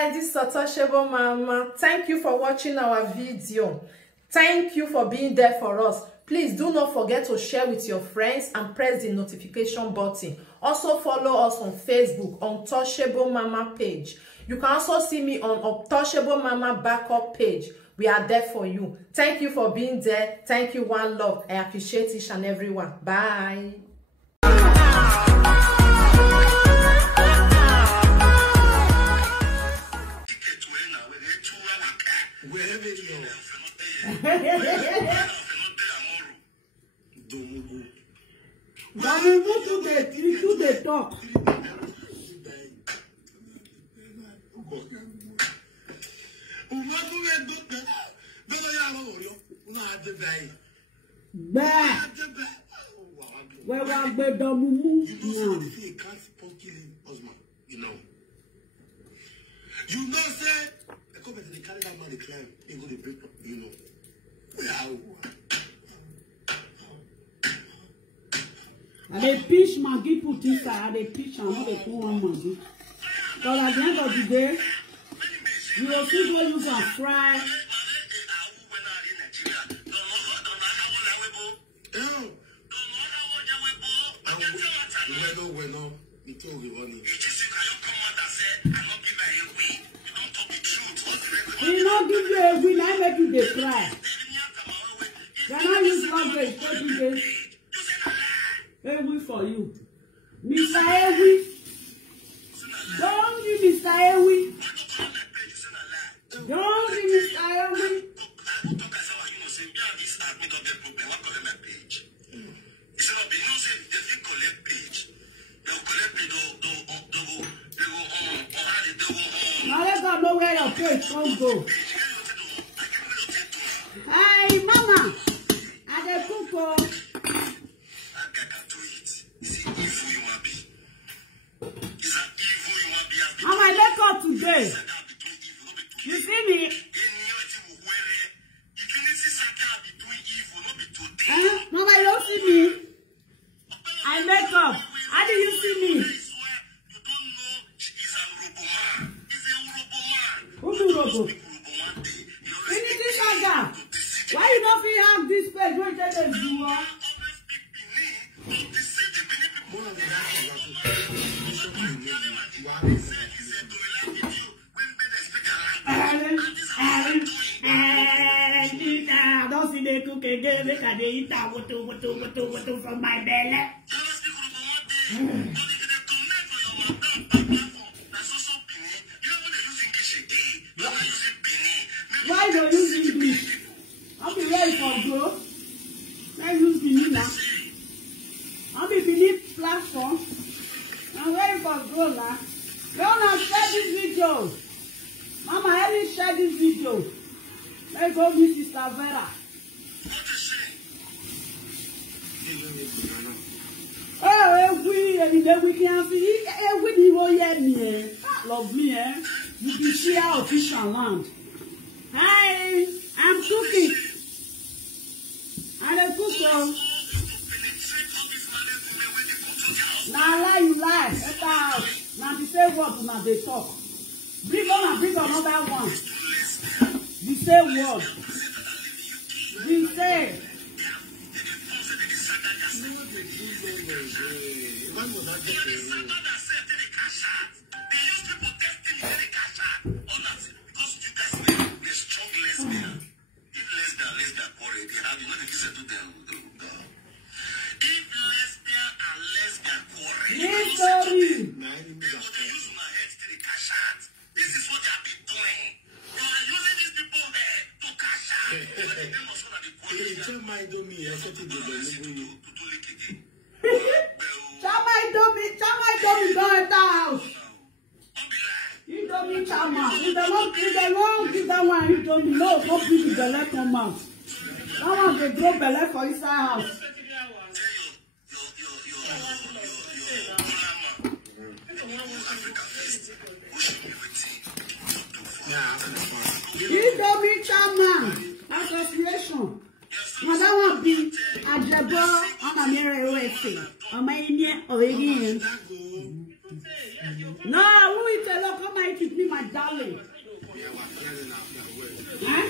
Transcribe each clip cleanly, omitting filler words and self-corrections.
guys, this is Untouchable Mama. Thank you for watching our video. Thank you for being there for us. Please do not forget to share with your friends and press the notification button. Also follow us on Facebook, Untouchable Mama page. You can also see me on Untouchable Mama backup page. We are there for you. Thank you for being there. Thank you, one love. I appreciate each and everyone. Bye. To the talk. Where was the domumu? You can't support killing husband. You know, say, I come to the carry that man, the climb, they go to break up, you know. And they pitch Maggie put inside, and they pitch and not they put one Maggie. But at the end of the day, you will see what you can fry. He not give you a win, I make you dey cry. When I use language, what you dey? Ewi for you. Mr. Ewi. Don't be Mr. Ewi. Don't be Mr. Ewi. Now let God know where your page can't go. Hey, Mama. I dey cook. How I wake up today? You see me? Mama, you don't see me? I wake up. How do you see me? Who do robo? Finish saga. Why you not feel have this page? Where tell them you are? Don't see they cook again. Look at they eat that water from my belly. Why don't you use English? I'll be ready for growth. Let's use Benin now. I'll be Benin platform. I'm ready for growth now. Don't share this video. Mama, help me share this video. Let's go meet Sister Vera. Oh, we can see every will hear me. Love me, eh? You can share official land. Hi, I'm cooking. And I cook. Now lie you lie. Get out. Now the same word now they talk. Bring on and bring another one. The same word. The same. Come out. That one they grow belly for inside house. You don't be chairman association. Now that one be Ajabo on a mirror way. Am I in here already? No, who is the local might keep me my dad? darling. Yeah, we're clearing up now. Wait. Huh?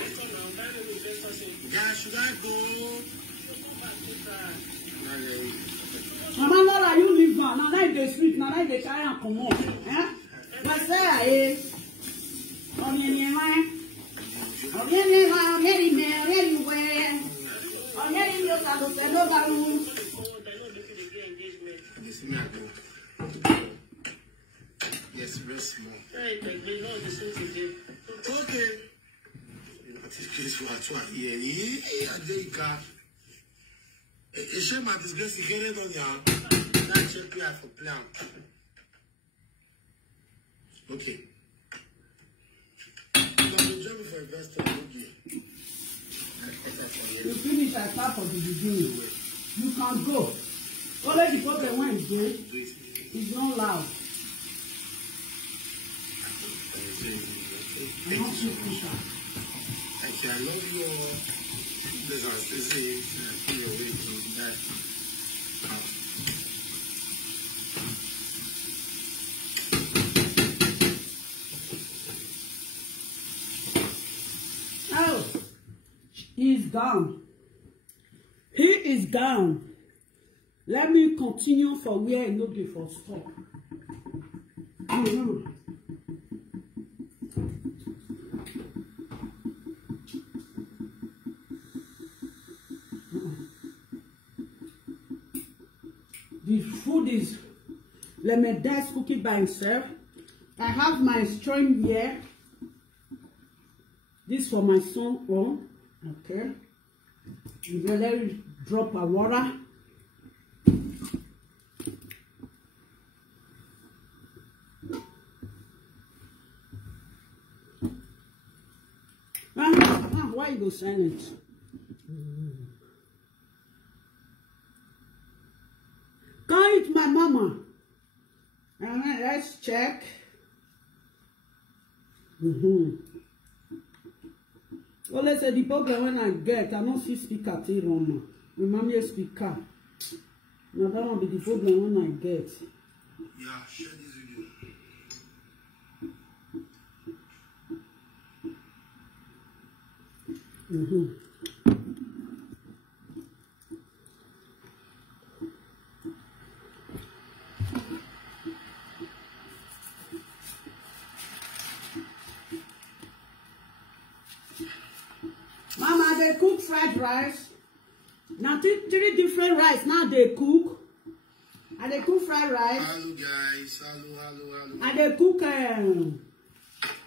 Guys, should I go? Mama, Laura, you live now. Now that the street, now that they carry and come on. Eh? But say, on any man. On any man, on any man, anywhere. On any man, I don't say no balloon. Yes, rest more. Okay. This one, yeah, they got. It's shame my disgrace to get it on ya. That's your plan for plan. Okay. I've been joining for investor. You finish I start from the beginning. You can go. Only the problem when it's there, it's not loud. I'm not too pusher. Thank you. I love your business. This is your way to that. Oh, he's gone. He is gone. Let me continue for where Enogie for stop. The food is Lemed's cooking by himself. I have my string here. This for my son on. Okay. You will let it drop a water. Why you go silent? Come with my mama. Let's check. Well, let's say the problem when I get, I don't see speaker till Roma. My mommy speaker. Now that will be the problem when I get. Yeah, share this video. Mama, they cook fried rice. Now three different rice. Now they cook. And they cook fried rice. Hello guys. Hello. And they cook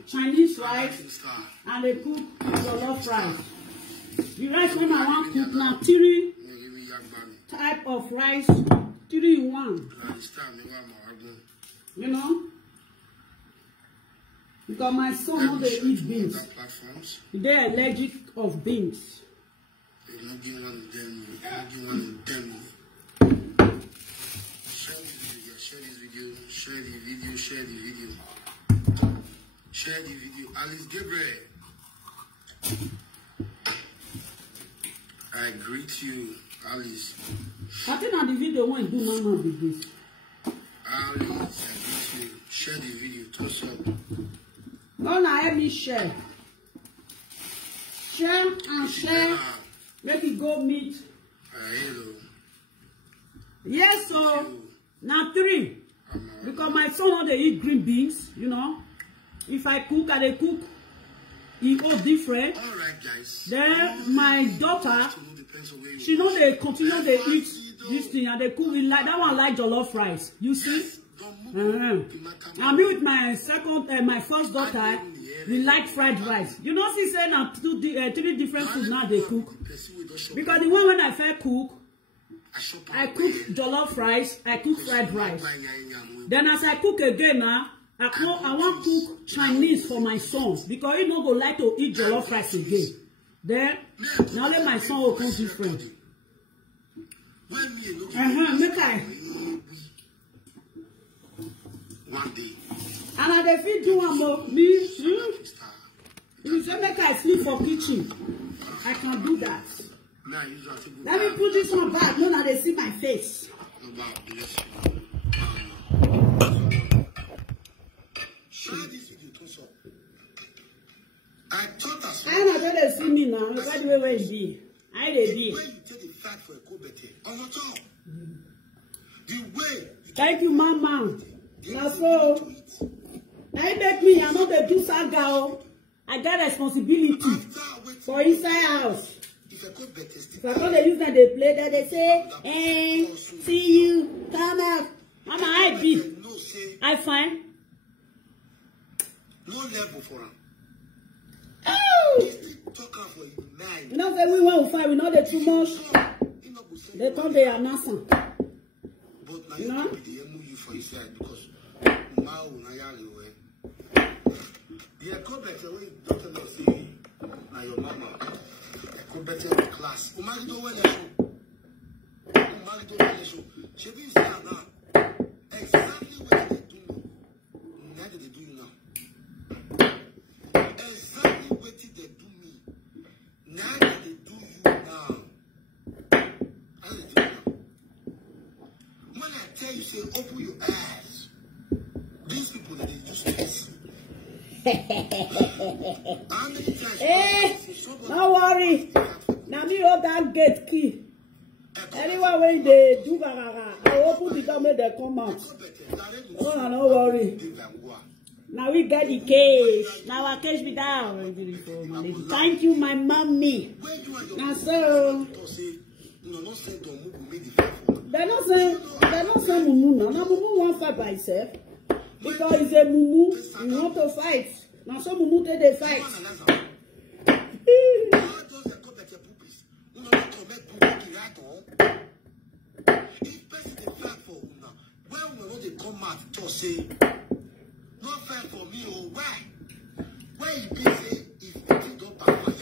Chinese rice. And they cook jollof rice. The rice when I want to cook now three type of rice. 3 in 1. You know? Because my son know they eat beans. They are allergic of beans. Share the video. Alice Gabriel. I greet you, Alice. I think on the video when do mama be this. Alice, I greet you. Share the video. Toss up. No, now let me share. Share and share. Make it go meet. Hello. Yes, so now 3. Because my son know they eat green beans, you know. If I cook and they cook, it go different. All right, guys. Then my daughter, she know they continue they eat this thing and they cook with like that one like jollof rice. You see? I mean with my my first daughter, we like fried rice. You know, she said now 3 different foods now they cook. Because the one when I first cook, I cook jollof rice, I cook fried rice. Then as I cook again now, I want to cook Chinese for my son because he no go like to eat jollof rice again. Then now let my son will come different. Make I. One day. And I dey fit do one more. Me, if you say make I sleep for kitchen, I can do that. Let me put this one back. No, now they see my face. Share this video, I thought as well. I know they see me now. Look at the way where it be. I ready. The way you take the fat for a co-bete, on the top. The way. Thank you, Mama. Now so, I make me. I'm not a do saga. I got responsibility for inside house. If I call the use that they play that they say, hey, see you, come out. Mama, I be. I fine. No level for him. Oh! You know, say we want to fight, we know the too much. They come they are nothing. But now you know? The MOU for his side because now the co-better way Dr. No say now your mama co-better in class. Umagi do well show. Umagi do well show. She be say now exactly what they do me. Now they do you now. Exactly what they do me. Now they do you now. How they do you now? When I tell you say open your eyes, these people that they just face. Don't worry. Now me hold that gate key. Anyone when they do bagaga, I open the door make they come out. Oh, no worry. Now we get the cage. Now our cage be down. Thank you, my mommy. Now so they're not saying Mumu now. Now Mumu won't fight by himself. Because it's a Mumu, you want to fight. Now some Mumu take the fight.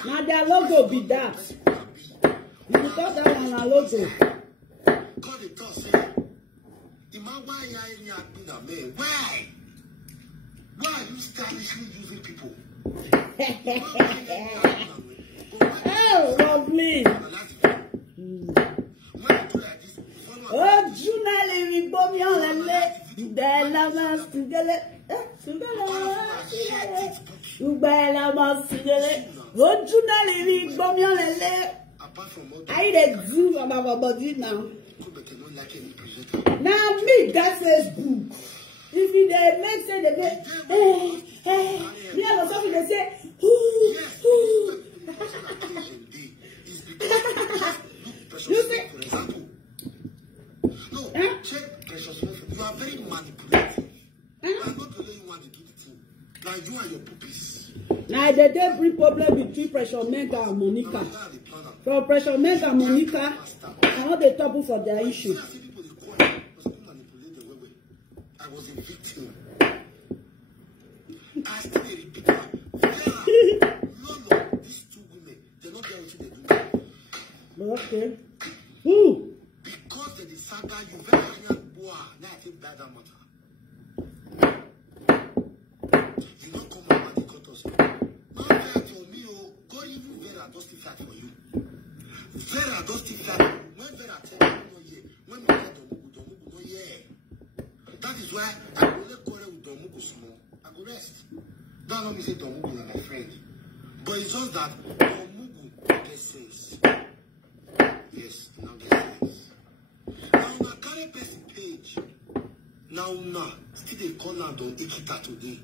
Now their logo be that. You got that on our logo. Why? Why are you stylishly using people? Oh, lovely. Oh, Junali, we bomb you on the lovers together. Oh, Junali, we bomb you on the I did do about my body now. Now, me, that Facebook. If you make sense, they go, me, I was something they say, You see? No, check precious. You are very manipulative. I'm not the way you want to do the thing. Now you are your puppies. Now, they bring problem between Precious Menga and Monica. From Precious Menga and Monica, I want the trouble for their issue. I was a victim. I still repeat that. No, these two women, they're not there what they do. Okay. Who? Because they saga you very young boy. Now I think that matter. You don't come out and cut us. Not fair to me, God even Vera does the fight for you. Vera does the fight. When Vera tell you no yeah, when we let Domugu no yeah. That is why I will let go with Domugu small. I will rest. Don't let me say Domugu is my friend. But it's just that Domugu gets sense. Yes, now get sense. Now na carry person page. Now still they call out on Ikita today.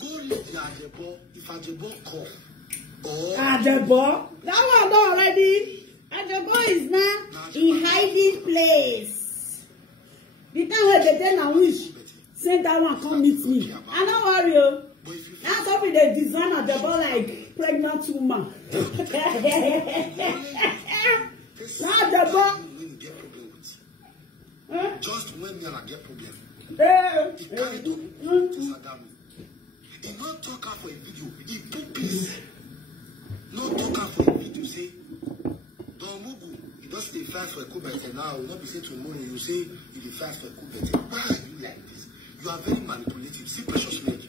Go read the Ajebo. If Ajebo cough or Ajebo. That one done already. Ajebo is now in hiding place. The time when they tell na wish, say that one come meet me. I don't worry you. Now something they design Ajebo like pregnant woman. Now Ajebo. Just when you get problem. He carried to Saddam. He not talk out for a video. He put peace. Not talk out for a video. Say, Domugu, you don't stay fast for a Kubete now. You not be say tomorrow. You say you be fast for a Kubete. Why are you like this? You are very manipulative. See Precious Meg.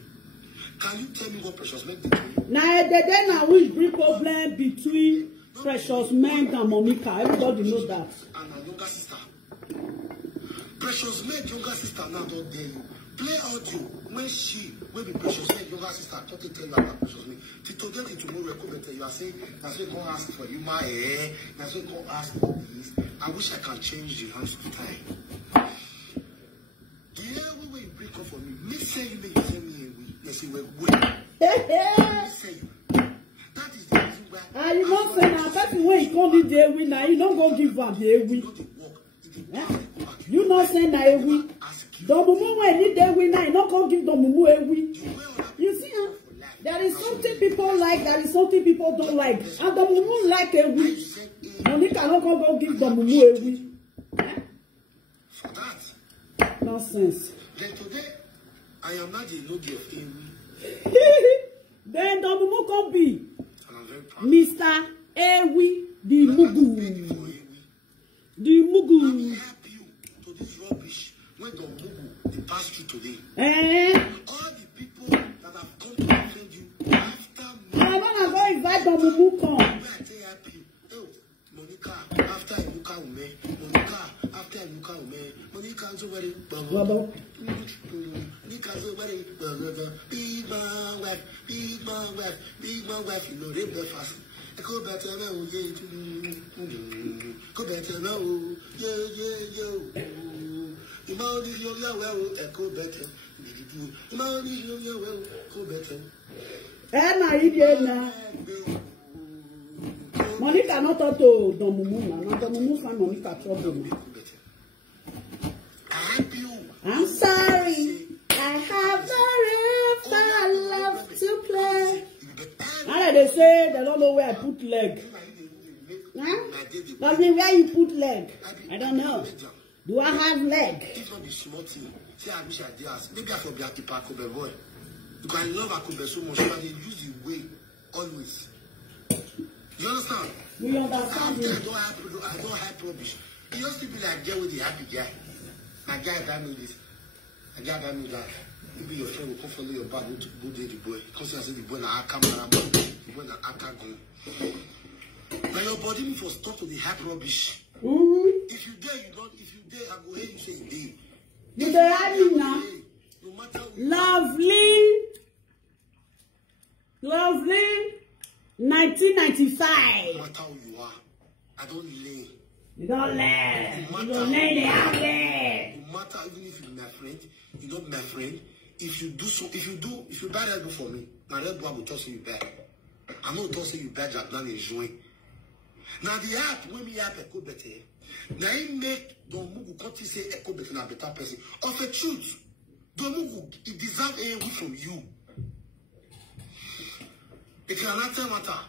Can you tell me what Precious Meg did to you? Now they now will bring problem between Precious Meg and Monica. Everybody knows that. And her younger sister. Precious Meg, younger sister, now don't dare you. Play audio. when she will be precious, your sister thought to tell you about precious me. To get it tomorrow, you are saying, that's why go ask for you my hair, that's why go ask for this. I wish I can change the hands of time. The year we will break up for me, me say you make send me a week. Yes, you will wait. Me say you. That is the reason why. You not say now, person when you come in the week now, you don't go give am the week. You not say now a week. The mumu when need the week now, you not go give the mumu a week. You see, there is something people like, there is something people don't like. And the mumu like a week. Monica not go give the mumu a week. For that. Nonsense. Then today, I am not the Enogie of Ewi. Then the mumu can be And I'm very proud. Mr. Ewi, the Mugu. The Mugu. Help you to this rubbish when the Mugu they pass through today. All the people that have come to defend you after me. I'm gonna go invite the Mugu come. Where I tell help you. Oh, Monica, after Enuka Ume. Monica, after Enuka Ume. Monica is already Monica is already big man wife, big man wife, big man wife. You know they breakfast. Go better now, go better now, yo. The man is young, well, go better. The man is young, well, go better. Monica not talk to the Mumu, not the Mumu find Monica trouble. I'm sorry, I have no real fun love to play. Now they say they don't know where I put leg. Huh? But where you put leg? I don't know. Do I have leg? If not be small thing, say I wish I did ask. Maybe I for be a keeper Akobe boy. Because I love Akobe so much, so I use the way always. You understand? We understand you. I don't have rubbish. It used to be like girl with the happy guy. My guy that know this. My guy that know that. Maybe your friend will come follow your bag, go date the boy. Because you say the boy na camera, the boy na aka gun. Now your body for stop to the hype rubbish. If you dare, you don't. If you dare, I go ahead and say you dare. You dey happy now? No matter Lovely. 1995. no matter who you are, I don't lay. You don't lay. You don't lay the happy. No matter even if you're my friend, you're not my friend. If you do so, if you buy that book for me, my red boy will toss you back. I'm not tossing you back. That plan is joint. Now the app when me app Echo better. Now he make Domugu continue say Echo better na better person. Of a truth, Domugu it deserve a win from you. It cannot tell matter.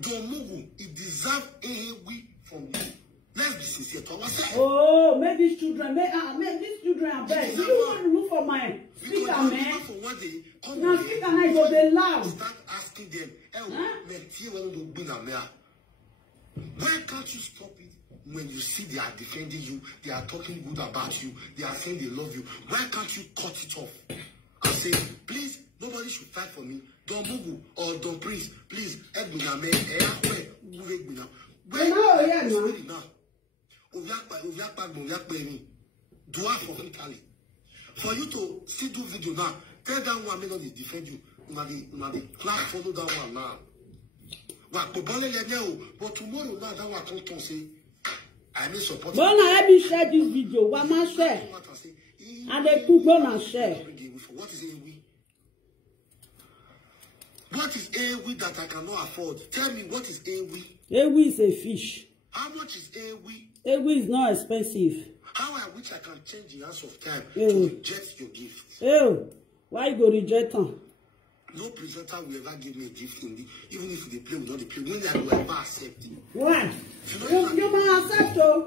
Domugu it deserve a win from you. Let's be sincere to ourselves. Oh, make these children, make these children are bad. You want to look for my speaker, man. Now speaker now is what they loud. Start asking them, why can't you stop it when you see they are defending you, they are talking good about you, they are saying they love you? Why can't you cut it off and say, please, nobody should fight for me. Don't Mugu or don't Prince, please, help me now, man. Do it for Italy. For you to see do video now, tell that one may not defend you. The class follow that one now. But tomorrow now that one can't say I may support. But now let me share this video. One man share. And they cook and share. What is Ewi? What is Ewi that I cannot afford? Tell me what is Ewi? Ewi is a fish. How much is Ewi? Ewi is not expensive. How I wish I can change the hands of time to reject your gift. Oh, why you go reject them? No presenter will ever give me a gift in the, even if they play without the play. When I will ever accept it. What? You must accept it.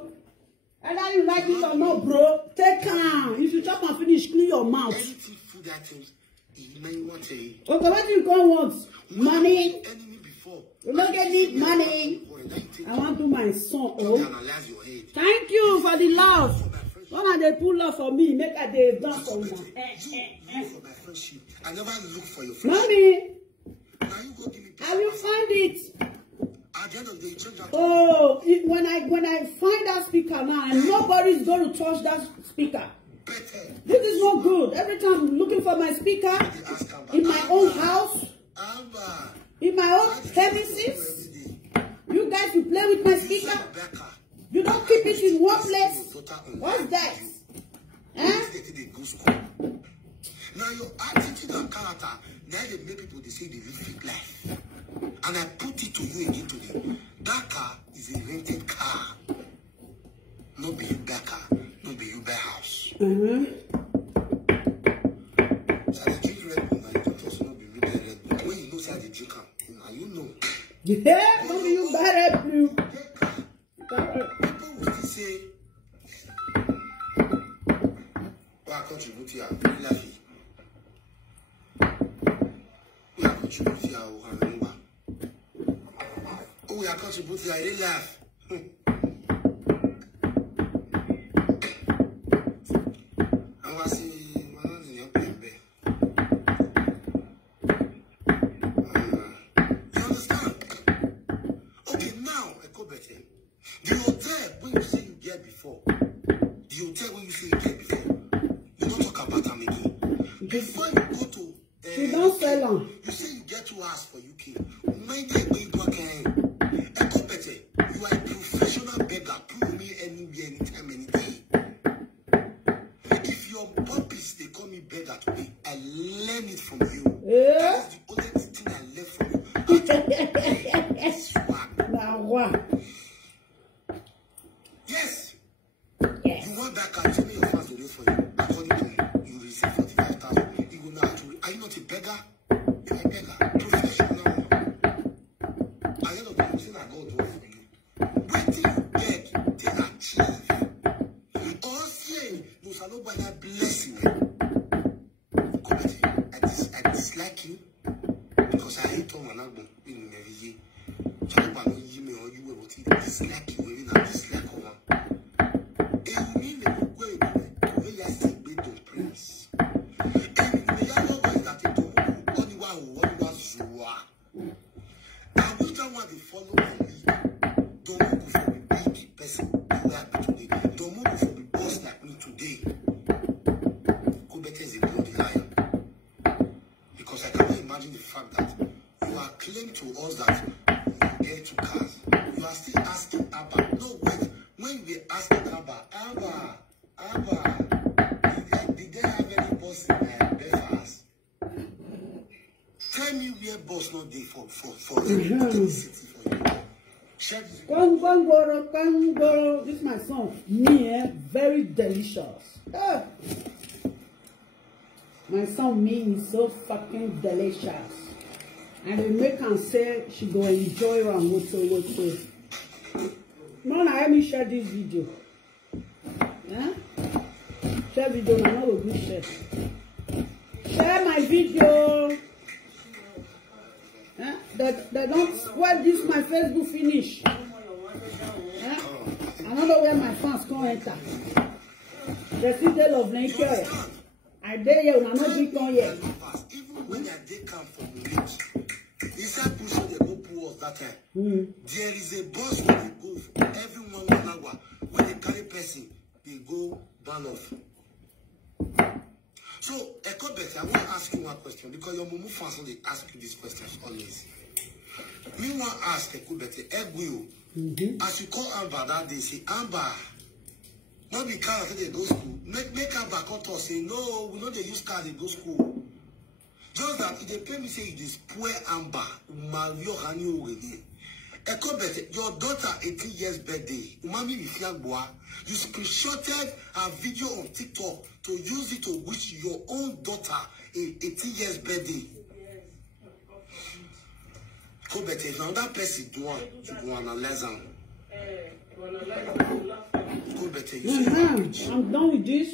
Either you like it or not, bro. Take time. If you chop and finish, clean your mouth. Anything food items, you may want to eat. Okay, what do you go want? Money. Enemy before. You don't get need money. I want to my son. Oh. Thank you for the love. When they pull love for me, make a day dance for me. For my friendship. I never look for your friendship. Mommy, now you go give me. I will find it. At the end of the day, change that. Oh, when I find that speaker now, and nobody's going to touch that speaker. Better. This is not good. Every time looking for my speaker in my own house, in my own premises. You guys, you play with my speaker. You don't keep it in one place. What's that? Huh? Now your attitude and character, now they make people they say they live fake life. And I put it to you again today. That car is a rented car. No be you buy car, no be you buy house. So the drink Red Bull, now you also not be you buy Red Bull. When you know say the drink am, now you know. Yeah, no be you buy Red Bull. People will still say, well, I contribute here, life. We are contributing here, oh, we are contributing here, they laugh. The hotel when you say you get before, you don't talk about them again. Before you go to you don't sell on. You say you get 2 hours for UK. When they go into a you are a professional beggar. Prove me anywhere, anytime, anything. If your puppies they call me beggar today, I learn it from you. Yeah. That's the only thing I learned from you. Now what? Yes. You want that car, tell me your fans will wait for you. According to you, you receive 45,000. You will not. Are you not a beggar? You are a beggar. Professional. At the end of the day, you say that God will for you. Wait till you get, till achieve. All say, no, shall not buy that blessing. I dislike you because I hate all my album in every year. So I don't you or you will dislike you. Dislike over. And you mean the way you see the prince. And the other way that it only one was Zua. Now, which one want to follow my lead? Don't move for the big person like me today. Don't move for the boss like me today. Go better is a bloody liar. Because I cannot imagine the fact that you are claiming to us that you get 2 cars. You are still asking Abba. No, wait. When we ask Abba, did they have any boss in Belfast? Tell me where boss not there for the city for you. Kangoro. This is my song. Me, very delicious. My song me is so fucking delicious. And they make her say she go enjoy her moto. Man, let me share this video. Yeah? Share video, I'm not a good share. Share my video. Yeah? They don't sweat this my Facebook finish. Yeah? I don't know where my fans come enter. They see the love nature. I dare you, I'm not big on yet. Even when they come from the lips, inside push they go pull us that time. There is a bus where they go every 1 hour. When they carry person, they go ban off. So, Ekobet, I want to ask you one question because your Mumu fans only ask you these questions always. Me want to ask Ekobet, Egwio, as you call Amber that day, say Amber, not be car they go school. Make Amber cut us say no, we know they use car they go school. Just that if they pay me say it is poor Amber, Mario Hani Ogeni. Ekobet, your daughter 18 years birthday, Umami Bifiagboa, you screenshotted a video on TikTok to use it to wish your own daughter a 18 years birthday. Ekobet, if another person do one, you go analyze them. Ekobet, you say I'm done with this.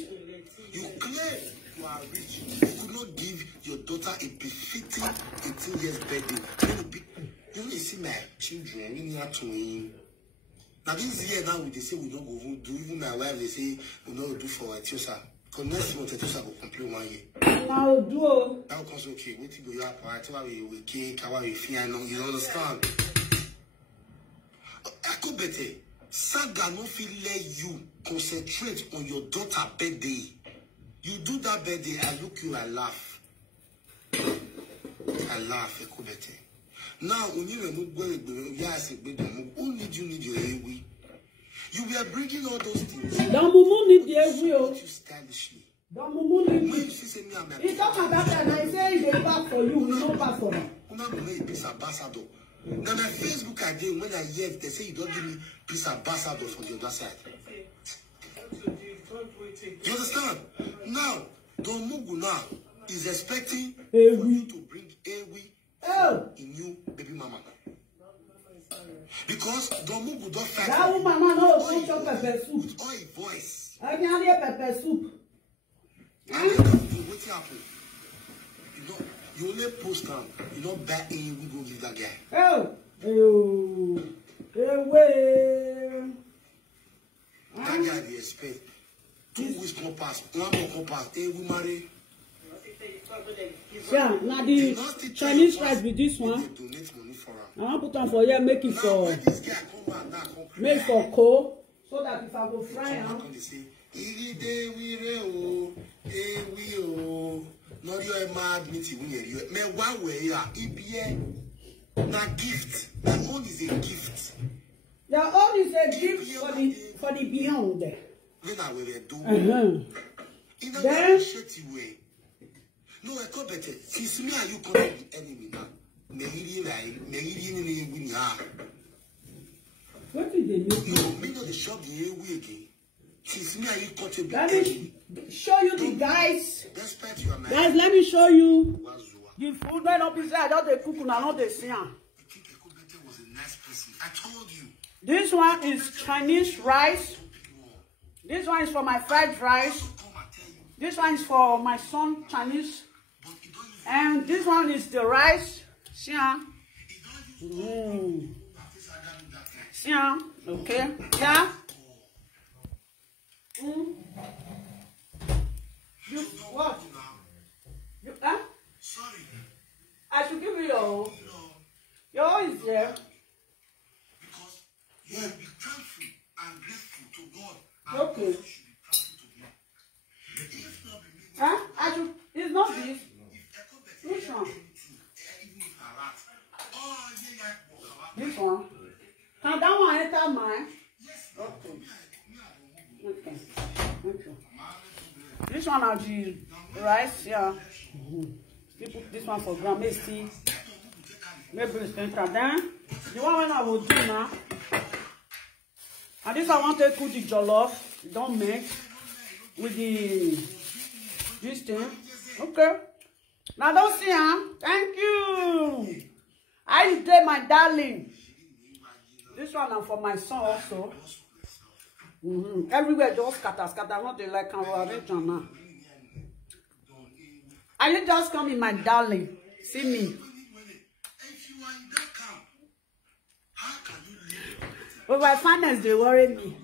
you claim you are rich. You could not give your daughter a befitting 18 years birthday. You know, you see my children, we need to win. Now, this year now, they say we don't go do. Even my wife, they say we don't do for a Tiosa. Because next month, a Tiosa will complete 1 year. I'll do. That comes okay. Wait till you have we cake, how we feel, you understand? I could better. Saga no feel let you concentrate on your daughter's birthday. You do that birthday, I look you, I laugh. I laugh, Ekubete. Now, when you need your Ewi. You were bringing all those things. Don't need the Ewi. You stylishly. Don't need the Ewi. He talk about that and I say it's a bad for you, it's not bad for them. I'm not going to peace ambassador. Now, my Facebook again, when I hear they say you don't give me peace ambassador from the other side. You understand? Now, Don Mugu now is expecting for you to bring Ewi in you, baby mama. Because Don Mugu don't fight. That woman knows how to pepper soup. With all his voice. I can't hear pepper soup. And then what happen? You know, you only post now. You don't buy Ewi, go give that guy. That guy they expect 2 weeks come pass, 1 month come pass, we marry. Yeah, now the Chinese rice be this one. They donate money for her. I want to put on for here, make it Now, for when this guy come back now, come make for coal, so that if I go fry am. They say, not your mad meeting when you me one way ya na gift. My own is a gift. Your own is a gift for the beyond. When I will do in a Then shitty way. No, I can't better. Since me and you call the enemy now. what did they do? No, me know the shop the way again. Since me and you call the Let enemy. me show you the guys. Despite your man. Guys, let me show you. The food went up inside. I don't they cook and I know they see. I think Ekubete was a nice person. I told you. This one is Chinese rice. This one is for my fried rice. This one is for my son Chinese. And this one is the rice. See? See? Okay. Yeah. You what? You Sorry. I should give you your own. Your own is there. Because you should be thankful and grateful to God. Okay. Huh? I should. It's not this. Which one? This one. Can that one enter mine? Okay. Okay. Okay. This one are the rice, yeah. You put this one for ground, maybe it's enter. Then the one when I will do now. And this I want to cook the jollof. Don't mix with this thing. Okay. Now don't see, huh? Thank you. I did my darling. This one is for my son also. Everywhere just scatter. Not like arrange now. And you just come in, my darling. See me. But my finance they worry me.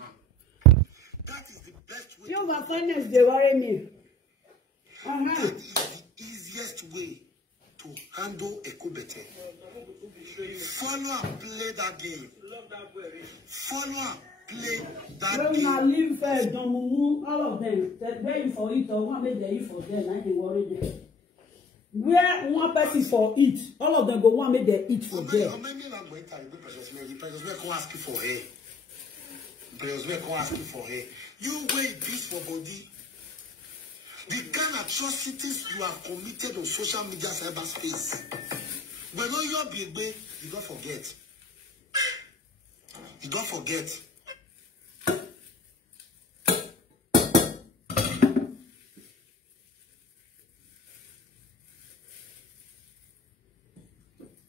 That is the best way. You my finance they worry me. That is the easiest way to handle Ekubete. Follow and play that game. Follow and play that when game. I leave first, don't move all of them. They wait for it or one make they eat for them, and they worry them. Where one person for eat, all of them go one make they eat for them. You wait this for body. The kind of atrocities you have committed on social media cyberspace. But when you're big, you don't forget. You don't forget.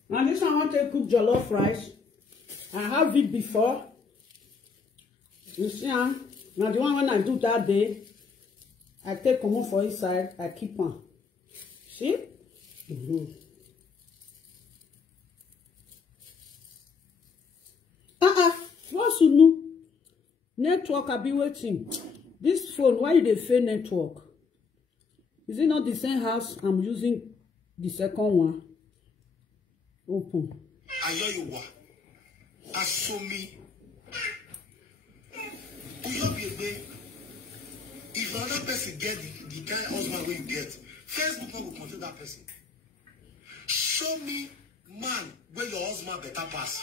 Now this one I want to cook jollof rice. I have it before. You see, now the one when I do that day, I take common for inside, I keep on. See? What's you know? Network I be waiting. This phone, why they fail network? Is it not the same house I'm using the second one? Open. I hear you what? I saw me. If another person get the kind of husband wey you get, Facebook no go control that person. Show me man where your husband better pass.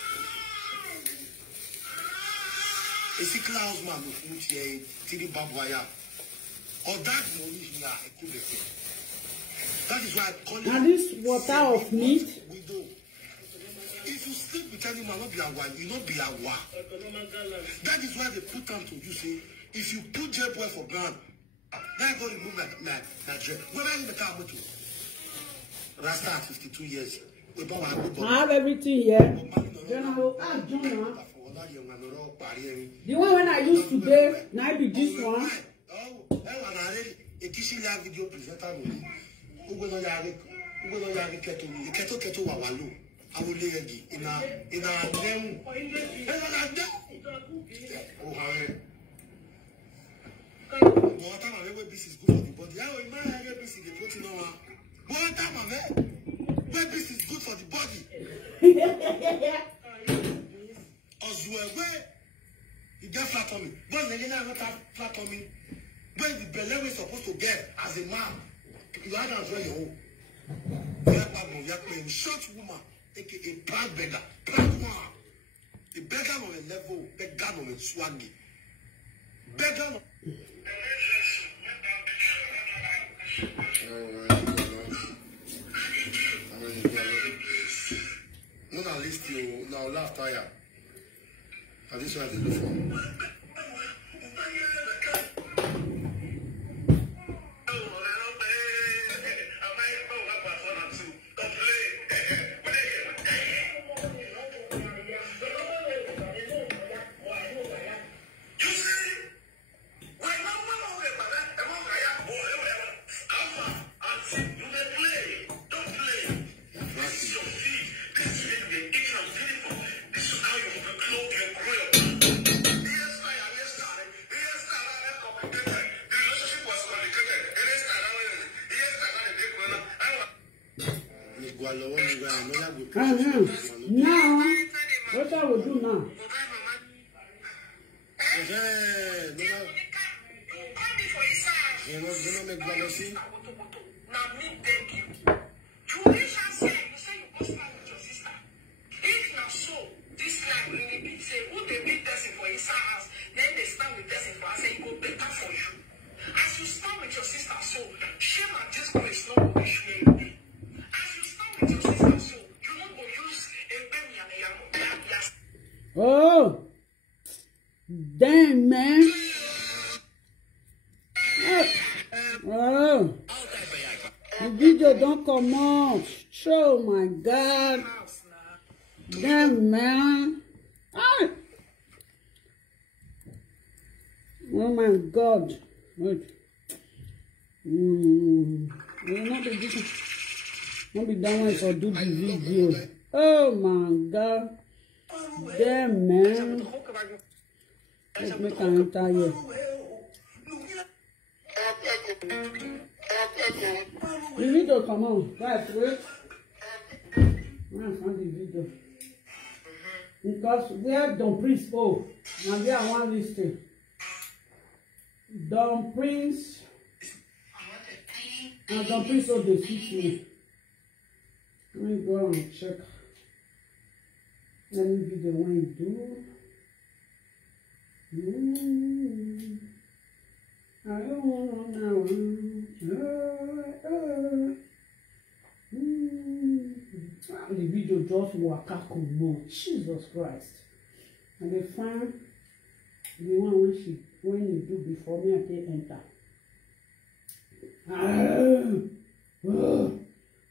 A sickle husband no put here three barbed wire. Or that money here, I could have. That is why I call it. Now this water of meat. We do. If you sleep with any man, not be a wife, you not be a wife. That is why they put on to you say, if you put jail boy for ground, then go remove my jail. Where are you the car to? Rasta 52 years. I have everything here. The one when I used today, now it be this one. Video presenter keto wawalo. I will lay in a name. Oh, what time of this is good for the body? I will marry this is the protein. What time of where this is good for the body? As well, where you get flat tummy. But the lady not have flat tummy. When the belly is supposed to get as a man, you had to answer your own. You are playing short woman, aka proud beggar, proud one. The beggar on a level, beggar on a swaggy. Beggar. No, at least you now laugh tire. And this one is the phone. Now, what I will do now? Oh, damn, man. Oh, the video don't come out. Oh, my God. Damn, man. Ah. Oh, my God. Wait. Not be that one for do the video. Oh, my God. Damn, man. Let's make an enter here. The video come on. Guys, wait. I find the video. Because where Don Prince oh, now there are one listing. Don Prince. And Don Prince oh they see me. Let me go and check. Let me be the one do. I don't want now. The video just waka comot. Jesus Christ. And they find the one when you do before me I can enter.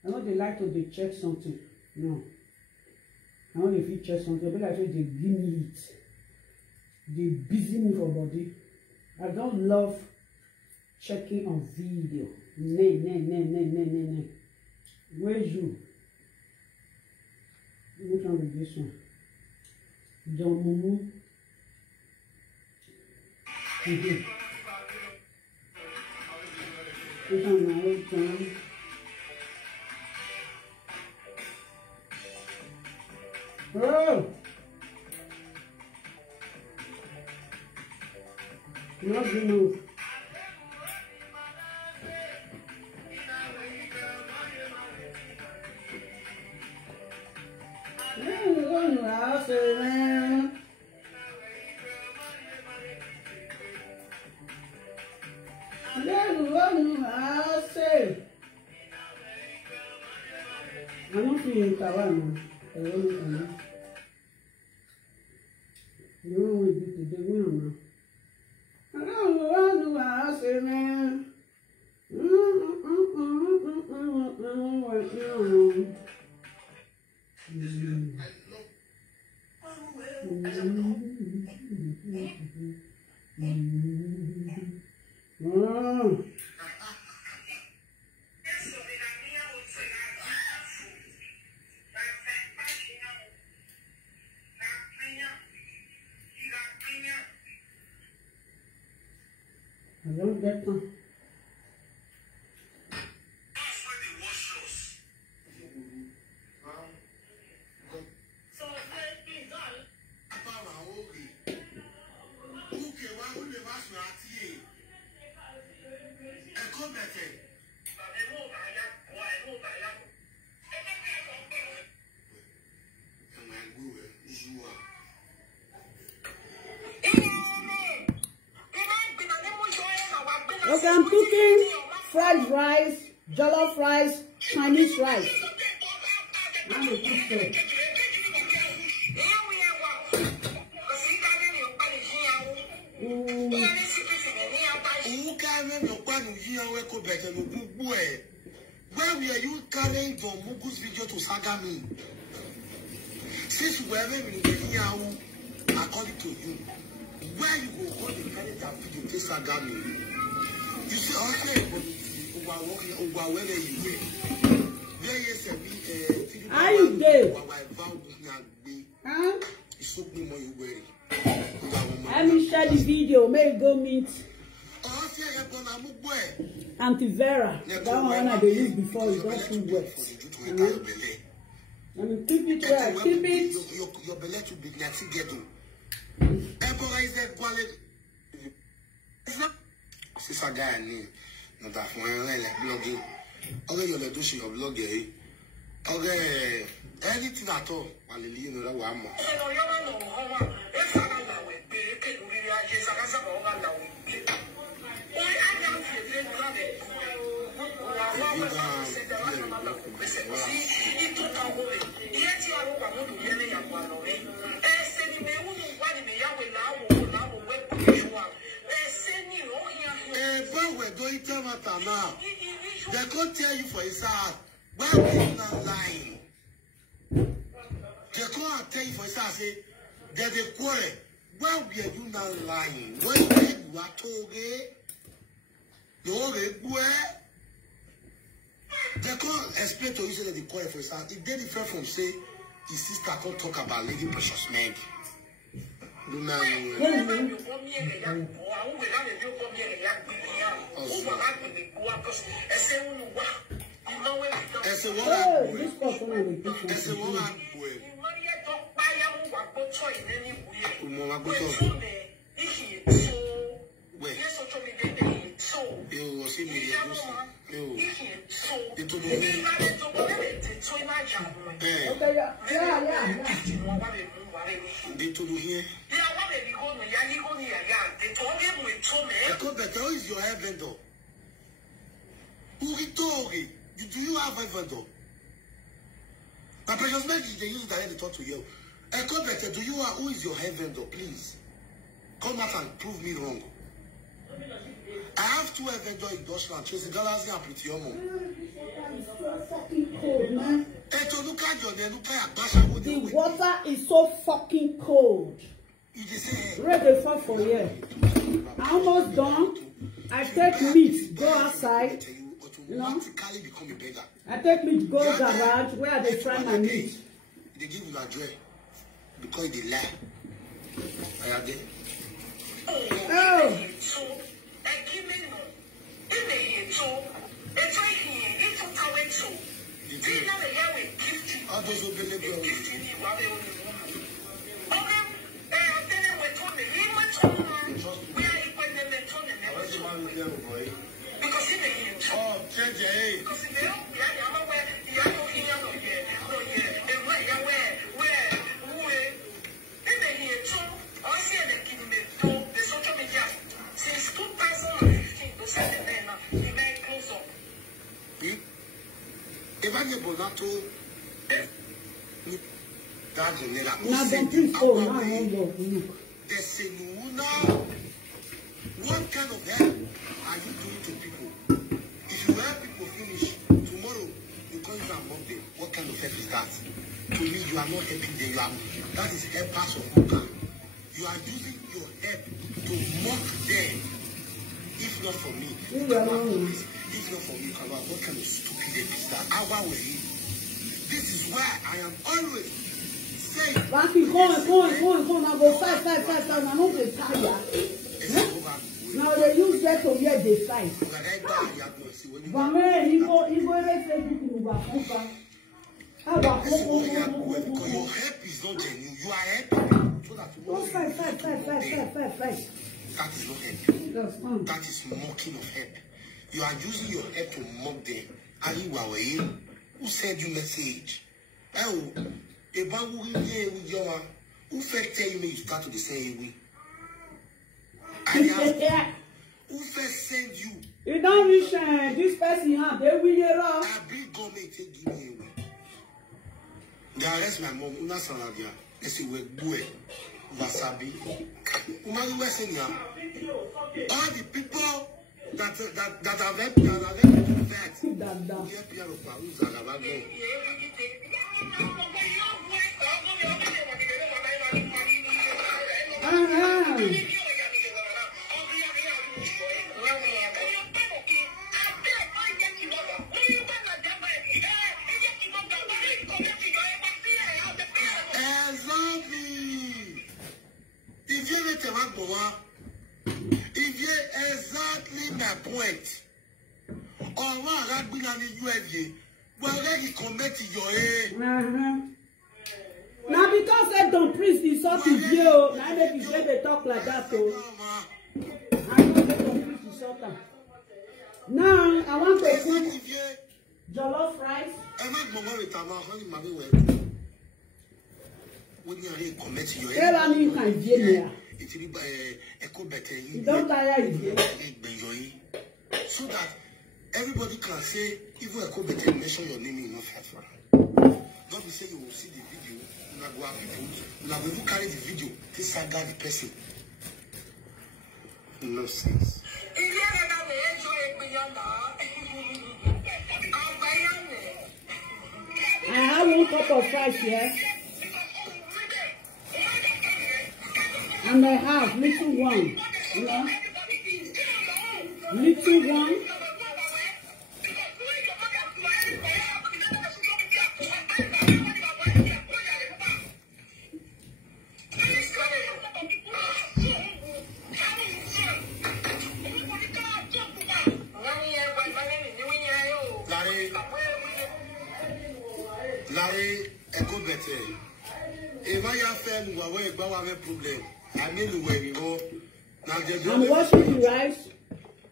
I know they like to check something. No. I know if you check something, but like they give me it. They busy me for body. I don't love checking on video. Nay. Where's you? Which one is this one? John Mumu. Which one now? John. Oh! Not remove. no house, man. I'm not feeling Kawan. I don't know. You know what you do today, man. I don't know how to say, man. I don't get them. Okay, I'm cooking fried rice, jollof rice, Chinese rice. I'm a cook. Where were you carrying your Mugu's video to Sagami? Since we were in the according to you, where you go hold the carry that video to Sagami? You see, okay, where you were. Are you there? Huh? Let me share the video. May go meet Auntie Vera. That one I used before. It got too wet. I mean, keep it right. Keep it. Your belly to be letting get to. Sister guy ni not that one like blogging. Okay, you're the douche of blogger. Okay, anything at all. You know that one more. Now, they can't tell you for yourself. Why are you not lying? They can't tell you for yourself. Say there's a quarrel. Why are you not lying? When you are told, they can't explain to you that the quarrel for yourself. It didn't different from say his sister can't talk about Lady Precious Meg. Who is your hair vendor? Do you have a vendor? The Precious Meg, they use that to talk to you. Do you who is your hair vendor? Please come out and prove me wrong. I have two hair vendors in Deutschland, Chelsea Galaxy and Pretty Omo. The water is so fucking cold. Ready for you. I'm almost done. I take meat, go outside. You know? I take meat, go garage where they fry my meat. They give you a address because they lie. Are they? Oh. If I get Bonato, that's a nigga. Now don't please go. Now I won't go. What kind of help are you doing to people? If you help people finish tomorrow, you call you and mock them. What kind of help is that? To me, you are not helping them. That is helpers of Buddha. You are using your help to mock them. If not for me, if not for me, what kind of stupid help is that? This is why I am always saying. Rocky, go. Now go fight. Now don't get tired. Now they use that to hear the fight. But man, he go Because your help is not genuine. You are helping so that don't fight. That is not help. That is mocking of help. You are using your help to mock them. Who sent you message? Who first tell you start to the same way? Who first send you? You don't wish this person have they will hear up. I bring government to give me away. They arrest my mom, Una Sanadia. They say we're good. Wasabi. All the people that have helped me to that. If you exactly my point, or what I've been on the UFA, well, then you commit your Now, because they don't preach the sort of view, now they talk like that. So, I know they don't preach the sort of. Now, I want to cook jollof rice. You don't tire it. So that everybody can say, even Echo Better mention your name in no fight. Don't be say you will see the video, you will go have people, you will carry the video, this saga the person. No sense. I have 1 cup of rice here. And I have little one, you know, little one. Larry, Echo Better. If I have failed, we have a problem. I mean, where you go. I'm washing the rice.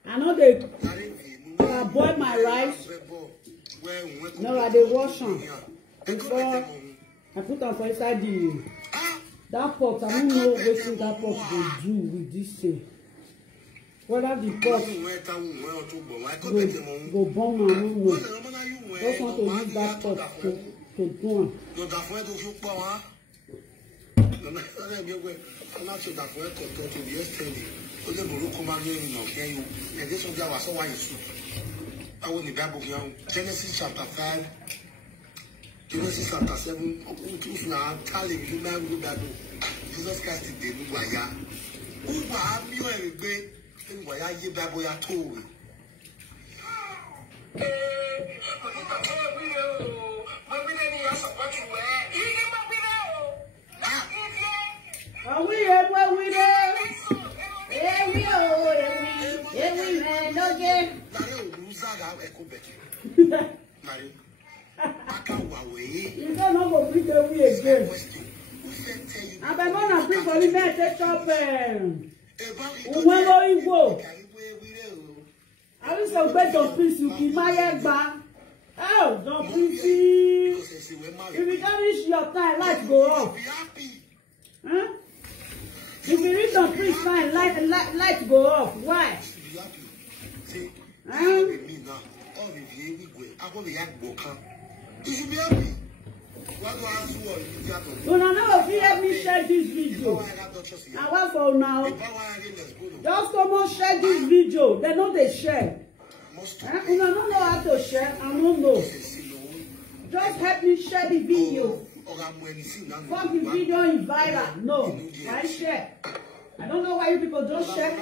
I know they boil my rice. No, I they wash them before I put them inside the that pot. I don't know what that pot they do with this thing. Whether the pot go bomb, I don't know. Just want to use that pot to do it. I'm not sure that we're to be yesterday. Only Morocco man in Enogie. And this one was so why you soup. I want the Bible here. Genesis chapter 5, Genesis chapter 7. If you are telling you now, Jesus Christ is the new Waya. Who have you every day in Waya? Ye Bible ya told. Are we here? Where we there? Here we are. Here we ran again. You don't know what we do again. I'm going to bring for you there to chop. I will so bad of peace. You keep my egg back. Oh, don't please. If you don't reach your time, lights go off. Huh? If you reach the priest, fine, light go off. Why? See, huh? with me now. All You should be happy. What do I do? No, if you help me share this video. I want for now. Just come on, share this video. They know they share. You don't know how to share. I don't know. Just help me share the video. Fuck the video in viral. No, I share. I don't know why you people don't share.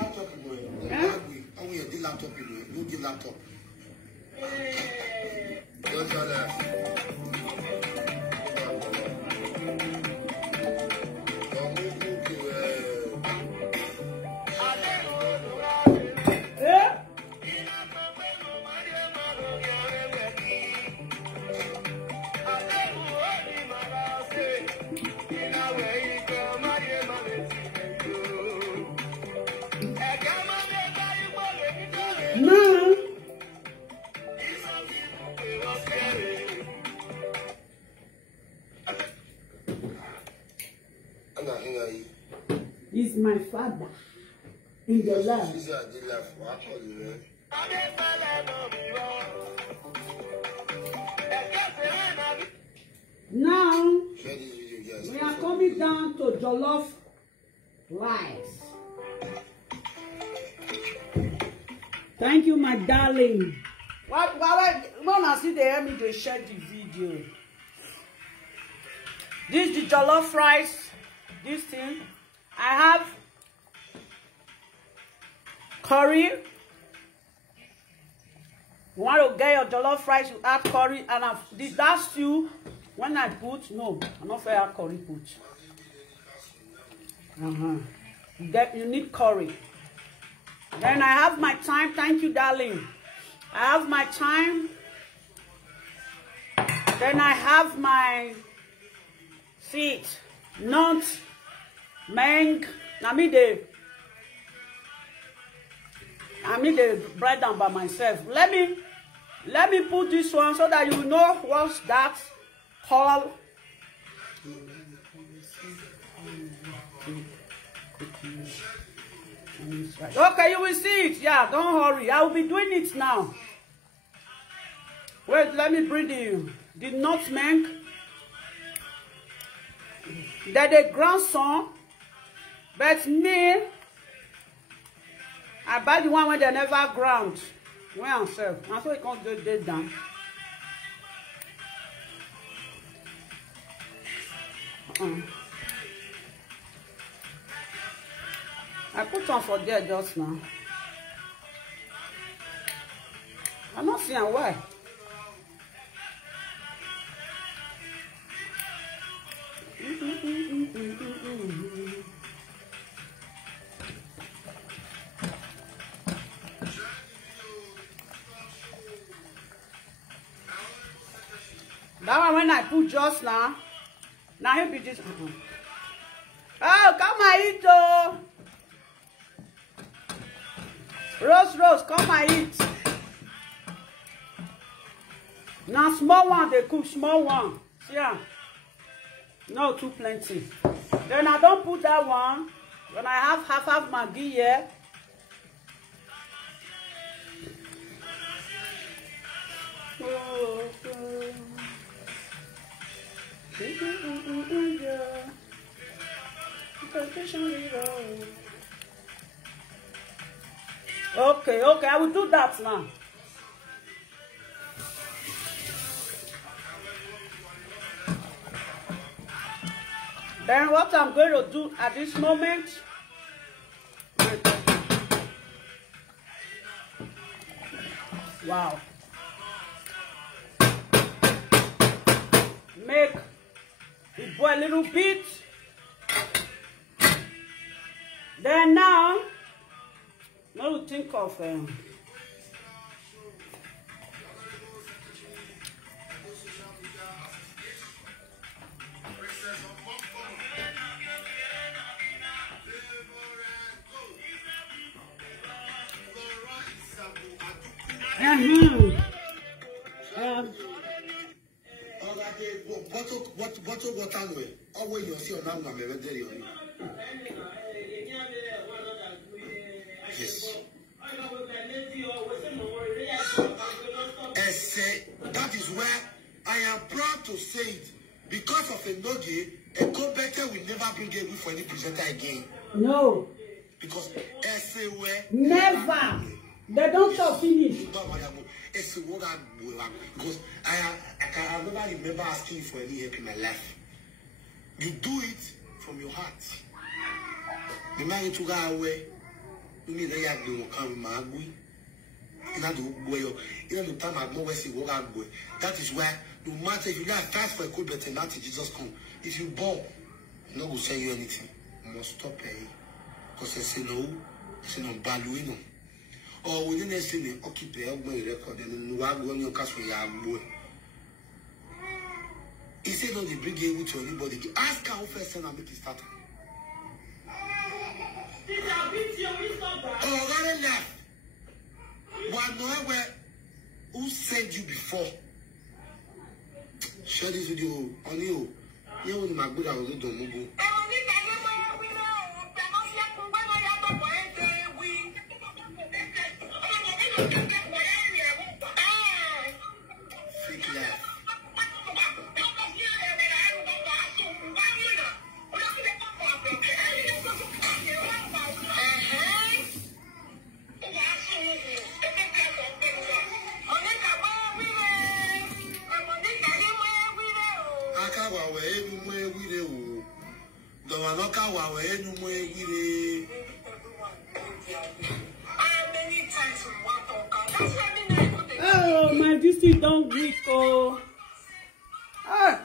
He's my father in the land. Now we are coming down to jollof rice. Thank you, my darling. When I see the enemy, they share the video. This is the jollof rice. This thing. I have curry. You want to get your jollof rice, you add curry. And that stew, when I put, no, I'm not fair curry put. You need curry. Then I have my thyme. Thank you, darling. I have my thyme. Then I have my seeds, nuts, mang. I mean the bread down by myself. Let me put this one so that you know what's that called. Okay, you will see it. Yeah, don't hurry. I will be doing it now. Wait, let me bring the nutmeg. They're the grandson, but me, I buy the one when they never ground. When I'm self, and so it can't get dead down. I put on for there just now. I'm not seeing why. That one when I put just now he'll be this. Oh, come and eat, oh. Rose, come and eat. Now small one, they cook small one. Yeah. No, too plenty. Then I don't put that one. When I have half Maggi here. Okay, I will do that now. Then what I'm going to do at this moment, wow, make it boil a little bit. Then now to think of bottle water way. Always you see on that one, yes. That is where I am proud to say it. Because of Enogie, a competitor will never bring a win for any presenter again. No. Because everywhere. Never. They don't talk finish. Because I never remember asking for any help in my life. You do it from your heart. The man to go away. You need a young girl come magui. That is why no matter if you got fast for a good better now to Jesus come. If you born, no will say you anything. You must stop paying. Because I say no value. Or within a city, occupy a record and you are going your cash for your boy. He said, don't you bring it with anybody. Ask how first and I'll make it start. Oh, very left. One where who sent you before? Share this video on you. You will my good. I was doing move. Oh, my this thing don't weak. Oh. Ah.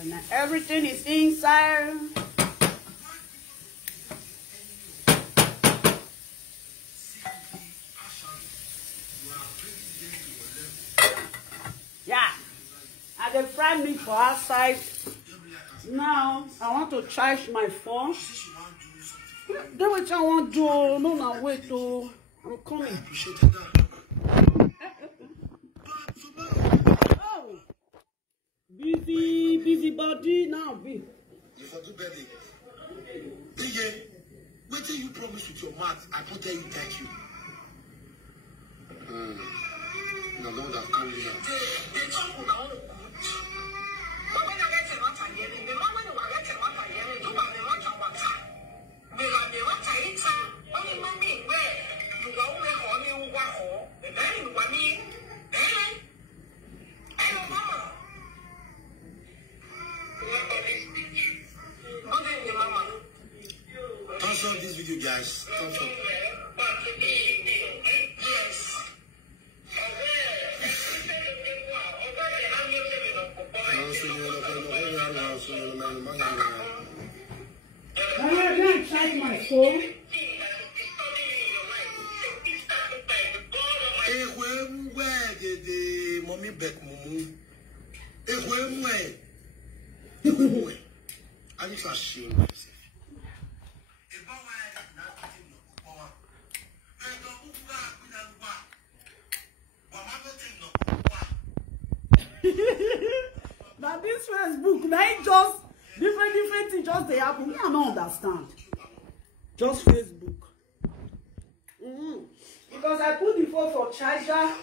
And everything is inside. Yeah, I dey fry meat for outside. Now I want to charge my phone. Then what I want to do? No, now wait. I'm coming. Oh, busy body now. Be. You for do birthday. DJ, wait till you promise with your mouth. I put tell you thank you. No, no, that come here. Thumbs up this video, guys. Thumbs up. I'm gonna charge my phone. Where did the mommy bet mumu? I need to ashamed myself. Now this Facebook, now it just different things just they happen. Me, I don't understand. Just Facebook. Because I put the phone for charger.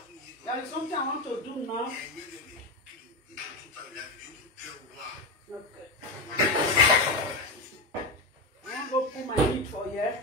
There is something I want to do now. Okay. I want to go put my meat for here.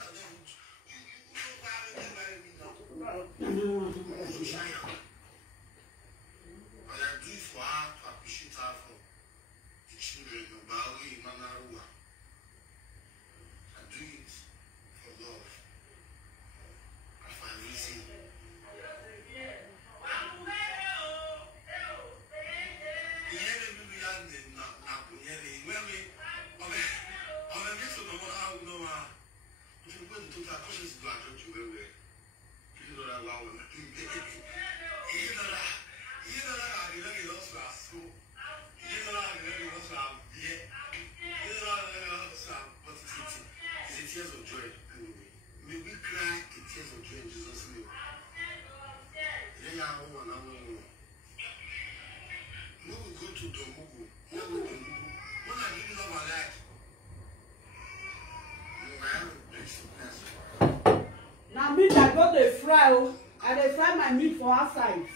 fry. Oh, I dey fry my meat for outside.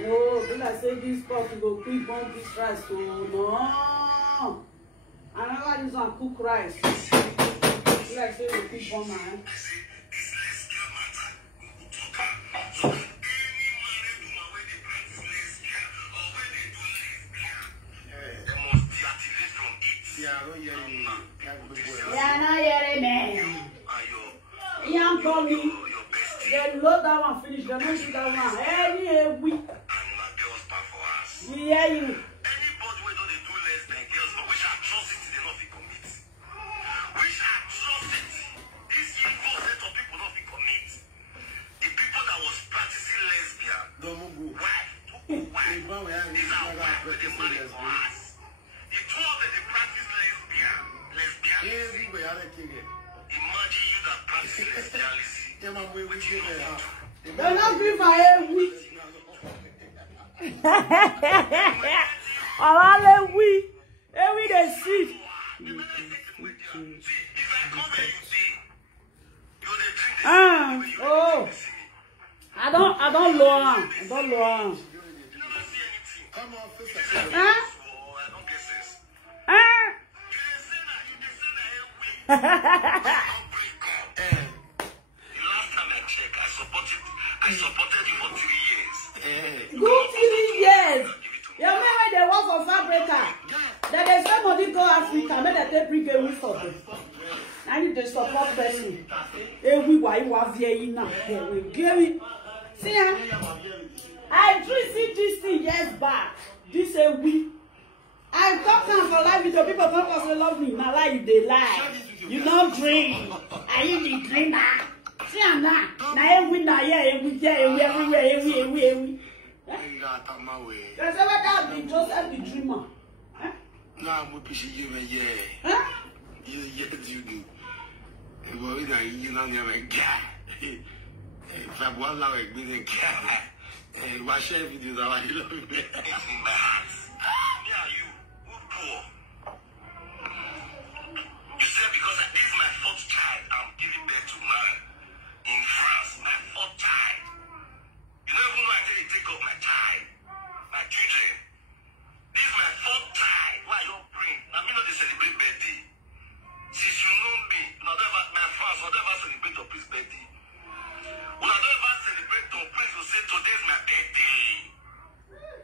No, when I say this pot, you go quick burn this rice. So no, I never use and cook rice. When I say you quick burn my. Yeah, no, yeah, man. Yeah, call me. They load that one, finish. They don't do that one. Every week. We hear you. Anybody who don't do less than girls, but which atrocity they not fit commit? Which atrocity this evil set of people not fit commit? The people that was practicing lesbian. Why? Why? These are why they marry for us. The two of them they practice lesbian. Imagine you that practice lesbianism. They're not good for every. Oh, we they see. Oh, I don't lower. I supported you for 3 years. Good 3 years. You remember when they work for Fabrica? Then they say money go Africa. Maybe they bring a week for them. I need to support person. Every why you are here now. See, I just see this thing years back. This a week. I talk now for life with your people. Don't say love me. Now lie, they lie. You don't drink. I eat the drink now. See, I'm not. Now every night, everywhere. That's what that be Joseph the dreamer. No, I'm with you, yeah. Huh? Yes, you do. You know, never get. If I want to be the cat, my chef is like, you love me. In my hands. Yeah, you. Who poor? You said because this is my 4th child, I'm giving birth to man in France, my 4th child. You don't even know I didn't take up my child, my children. This is my 4th child. Why you bring? I mean, not they celebrate birthday. Since you know me, not ever my France, not ever celebrate your Prince's birthday. Well, I don't ever celebrate your Prince to say today is my birthday.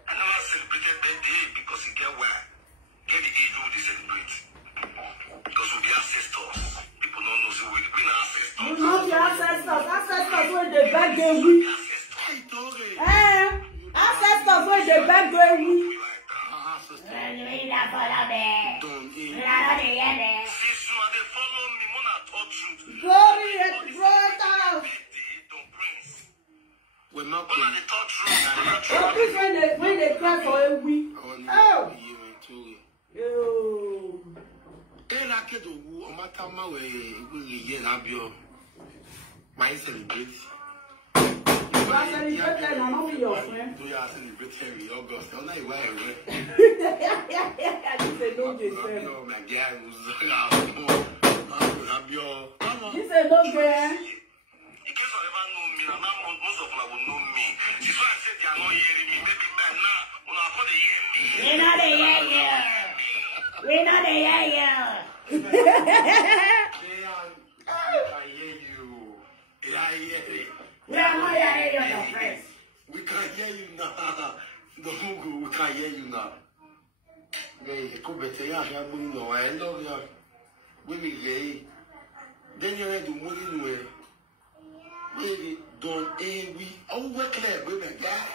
I never celebrated birthday because you get where? Get the age we celebrate. Because we be ancestors. People don't know, so we be ancestors. You know the ancestors. Ancestors when they beg the week. Ancestors when they beg the week. Glory and brother. We're not going to touch room. When they cry for a week. Oh. Yo. My celebrate. You are celebrating and not be your friend. You are celebrating August. I'm not aware of it. This is Enogie. My guy was This is Enogie. In case I ever know me, and most of them will know me. This is why I said they are not hearing me. Maybe by now, when I call they hear me. We know they hear you. We know they hear you. I hear you. I hear you. We are not hearing you, no friends. We can hear you now. We can hear you now. Hey, come better. I have money now. I love you. We will get. Then you have to money anyway. We don't we all work there, we my guy.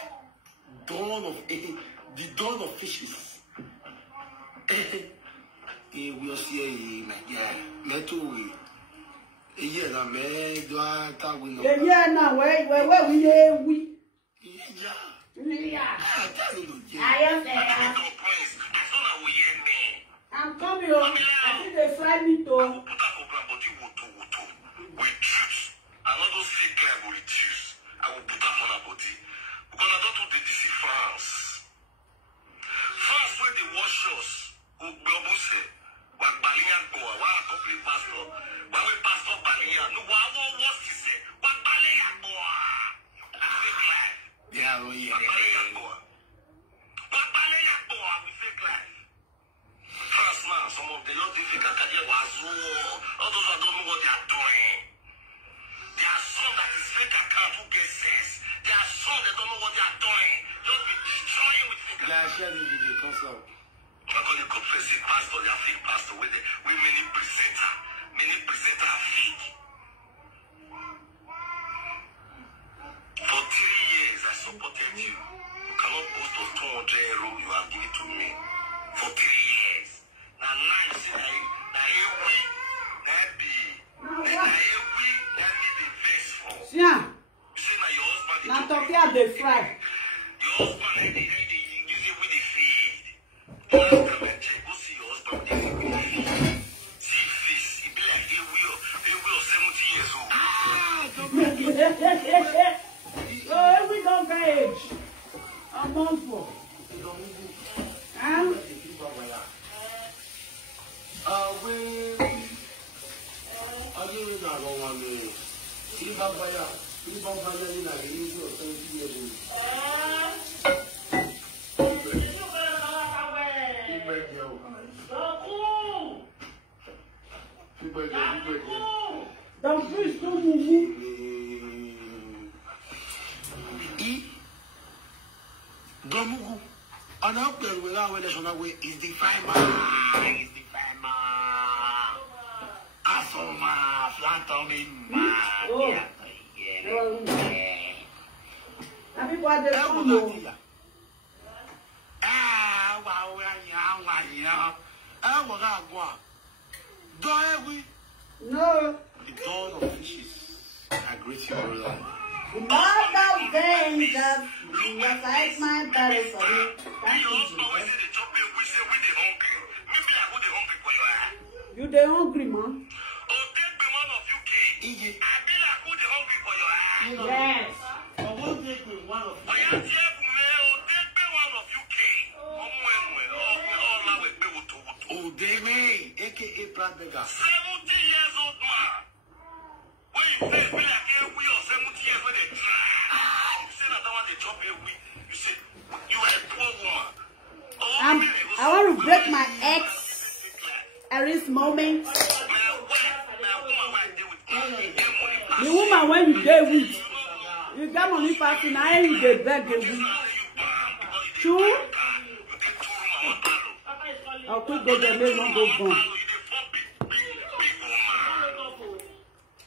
Dawn of the dawn of fishes. We will see my guy. Metal we. Yeah, na me do I talk with no. Yeah, now where we hear we. Yeah. I am there. I'm coming home. I think they fly me to. With truth, and all those fake I will reduce. I will put up on her body. Because I don't want to deceive France. Some of the young people that are all those that don't know what they are doing. There are some that is fake account who get sense. There are some that don't know what they are doing. Just be destroying with fake account. Yeah, share the video, consult. Because they could face it pastor, they are fake pastor with many presenter. Many presenter are fake. For 3 years I supported you. You cannot boast of 200 euro you have given to me. For 3 years. Now you see that every yeah. Now talk about the fry. Your husband use it with the feed. Come and check. Go see your husband with the feed. See face. It be like he will 70 years old. Oh, we don't age. A month for. Don't push too much. Domugu, an outlet without relation away is the fireman. Is the fireman. Asoma, flatoming. No. The God of fishes, I greet you, brother. The Lord of vengeance, you will fight my battle for me. Thank you, Jesus. You the hungry, man? Yes. Oh, they may, aka plant beggar. 70 years old man. When you say, we like we are 70 years when they try. You say that one they chop a week. You say, you are a poor woman. I want to break my ex at this moment. The woman when you get with, you got money passing, now you get back the week. True? I'll quick go there, maybe not go gone.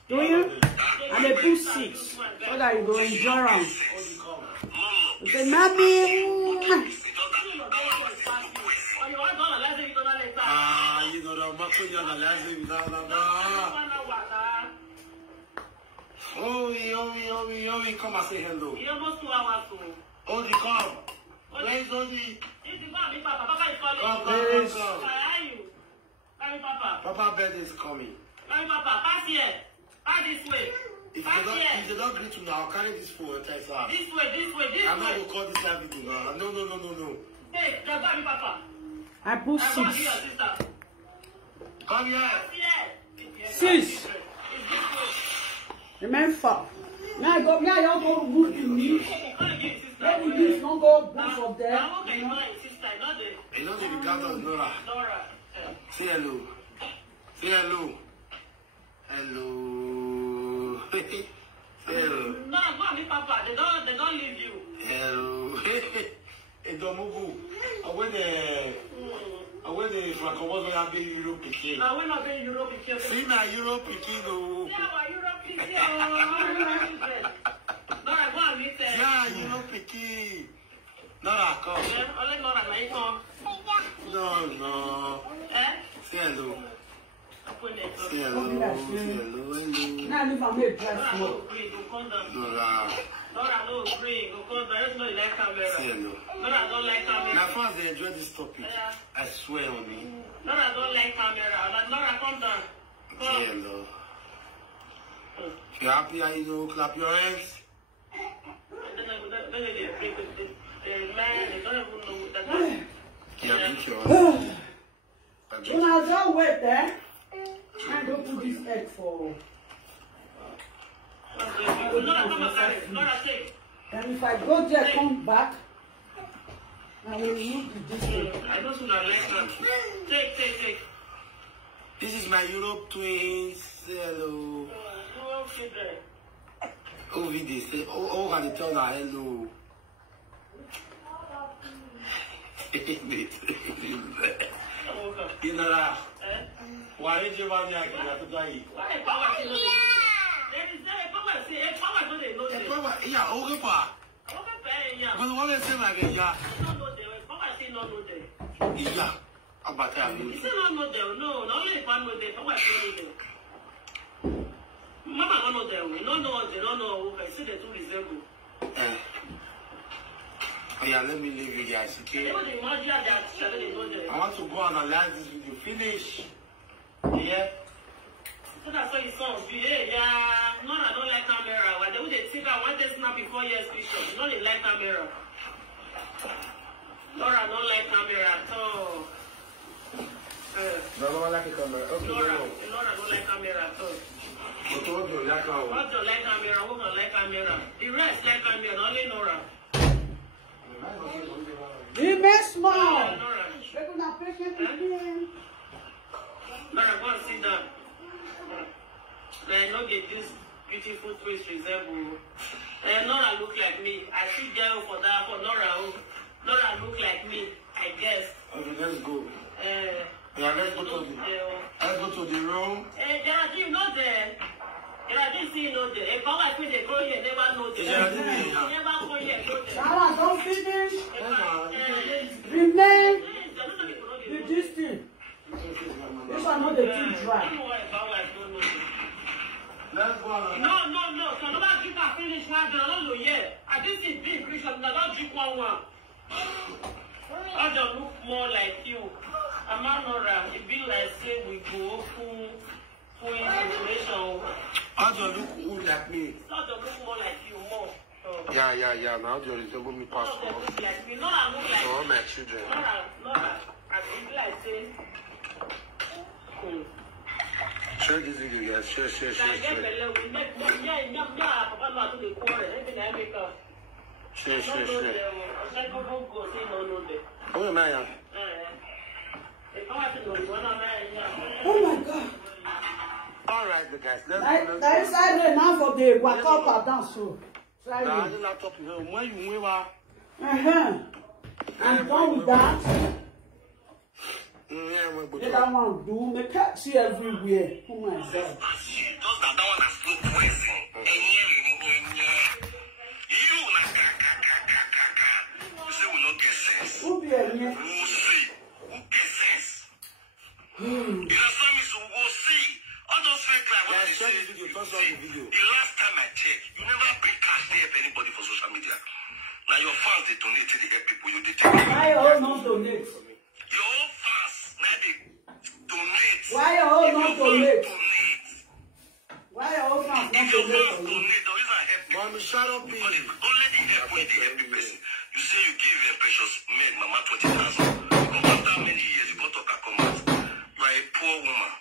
Do you? And they put 6 so that you go enjoy around. You say, Mommy. You know the buckle you're analyzing. Oh, come and say hello. Odi, come. Where is Odi? Papa bed is coming. Papa, pass here. Pass this way. If they don't greet you now, I'll carry this phone and text her. This way. I'm not going to call this live video now. No. Hey, grab me, Papa. I put 6. Come here. 6. Remain 4. Now I don't go good to me. Maybe this don't go good for them. You know the regard of Nora. Say hello. Say hello. Hello. Say hello. No, Papa. They don't leave you. Hello. Hey, Domugu. I went the Franco was going to be Europe Peking. I will not be Europe Peking. See now, Europe Peking. Yeah, Europe Peking. No, I want to meet them. Yeah, Europe Peking. No, I come. Only not at my home. No. Say hello. Say hello. Now, if I make dress more. Nora, no green. Because there is no like camera. Say hello. Nora, don't like camera. Now, first they enjoy this topic. I swear on me. Nora, don't like camera. Nora, come down. Say hello. You happy? You know, clap your hands. Yeah, put your hands. You know, don't wait there. I don't put this egg for. go do and if I go there, come back, I will remove the distance. I don't see that like take. This is my Europe twins. Hello. Oh, they say, oh, can you tell her hello? You know that? Why did you want to get to die? Yeah, okay, pa. Because what they say like yeah. Yeah, about that. It's not no there. No, only if one no there. Mama no there. No, they don't know. I see the two resemble. Oh yeah, let me leave you guys, okay? I want to go and analyze this video. Finish. Yeah. So that's why it sounds good. Yeah. No, I don't like camera. Why they would take out one day snap before years picture. No, they like camera. No, I don't like camera at all. No, I don't like camera. Okay, no, I don't like camera at all. What do you like camera? What do you like camera? Who don't like camera? The rest like camera, only Nora. Remain small. We're gonna patient again. Nora, go and sit down. I know get this beautiful twist resemble. Nora look like me. I see girl for that for Nora. Nora look like me, I guess. Okay, let's go. Yeah, let's go to the room. Geraldine, you know there. Geraldine, see, you know there. If I put the girl here, never know there. Geraldine, never go here, go there. Sarah, don't finish. Remain the distance. This one not the too dry. Let's go. No. So nobody keep her finish one. I don't know yet. I didn't see big Christian. I don't drink one. I don't look more like you. I'm not it be like say we go full information. I don't look cool like me. I don't look more like you more. Yeah. Now you resemble me past. No, I look like me. No, I look like all my children. No, I feel like say. Share this video, guys. Share. Oh my God. Oh my God. All right, guys. That is Saturday now for the walk up and down so. Saturday. I'm done with that. They don't want to do me catch you everywhere. Oh my God. Those that one are slow poison. You like you say we not get sense. Who be here? We will see who get sense. You understand me? So we will see. All those fake like what you say. The last time I checked, you never bring cash to help anybody for social media. Now your fans they donate to help people. You they why all not donate? Your own fans now they donate. Why all not donate? Why all fans not donate? Mommy, shut up, please. Only the help when they help the person. You say you give your precious maid, mama, 20,000. But after many years, you got to come out. You are a poor woman.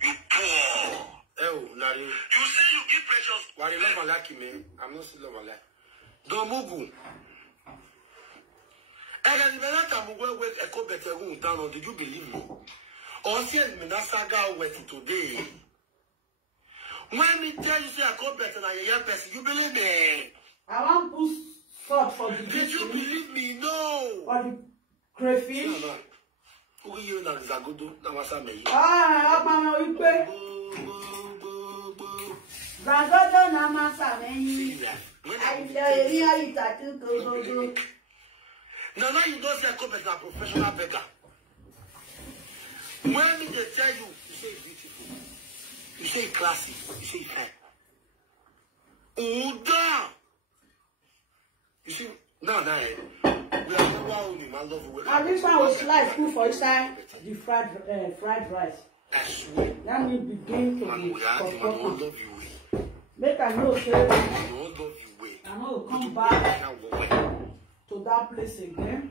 You poor. Oh, Nari. You say you give precious. Why you love my lucky man? I'm not still love my life. Don't move. And as the last time we went a couple better room down, did you believe me? Or send me that saga wet today. When me tell you say I come better than your young person, you believe me? I want to put salt for the Did you believe me? No. For the crayfish. No. Who you know is a good do? Now what's that mean? Mama, you pay. Zagodo na masa meyi. I tattoo go. No, you don't say I come as a professional beggar. When they tell you, you say beautiful. You say classy. You say fine. Oda. You see, no. We are never only my love. And this one was slice food for inside the fried rice. I swear. That means begin to be love you. Make I know say I don't love you. I know come back to that place again.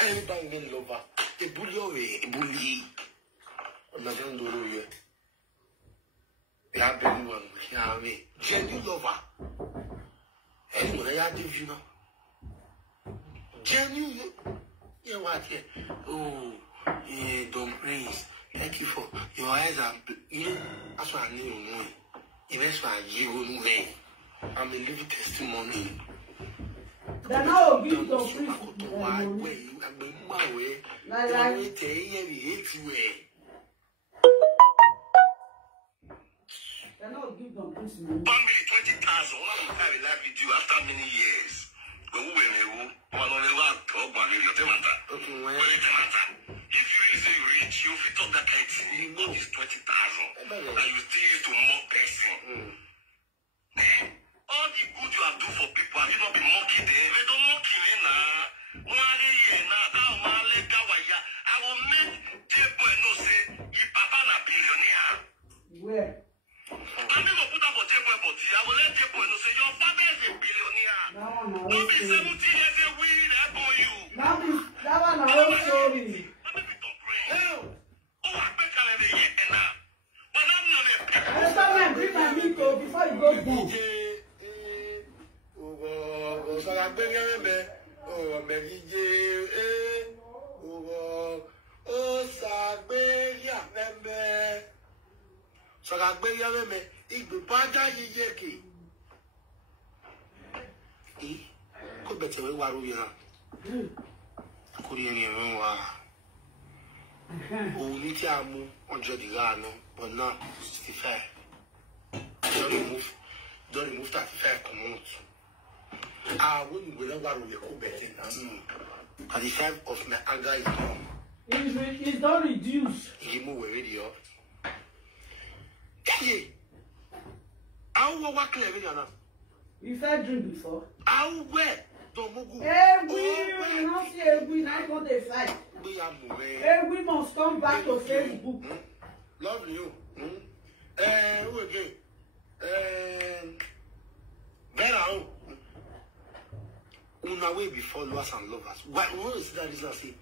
Anybody love her? A bully. I'm not going to do it. have been one. Genuine lover. Anyone I give you now. Genuine. Yeah, what? Oh, yeah, don't praise. Thank you for your eyes are. You know, that's what I need to know. That's why you will know. I'm a living testimony. They're not obedient to priest. They're not obedient to priest. Family 20,000. What I like with you after many years. If you say rich, you fit up that kind of thing. You know this 20,000. And you still use to mock person. All the good you have done for people, have you not been mocking them? They don't mock him now. I will make J-Boy know say, your papa na billionaire. Where? I'm not going to put up for J-Boy, but I will let J-Boy know say, your father is a billionaire. Don't be 17 years a weed, I bore you. That one I will show you. Bring my milk before you go down. But not 65. Don't remove 35 commands. I wouldn't go over with your betting. 35 of my anger is gone. It's not reduced. You move already up. Hey, how work clever now? You've had drink before? How where? Don't move. You don't see a win. I got a fight. A win must come back to Facebook. Love you. Who again? Better. Una way be followers and lovers. Why? What is that reason? Say,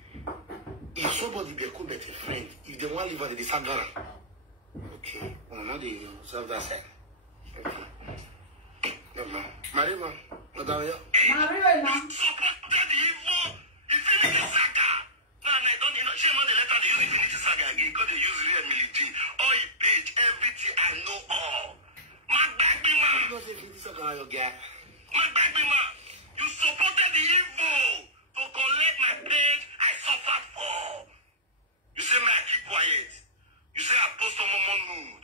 if somebody be a good better friend, if they want to live at the same time, okay. Not the serve that side. Okay. Never. Marima, Madame. Marima. You supported the evil to collect my pain I suffered for. You say, man, keep quiet. You say, I post on my mood.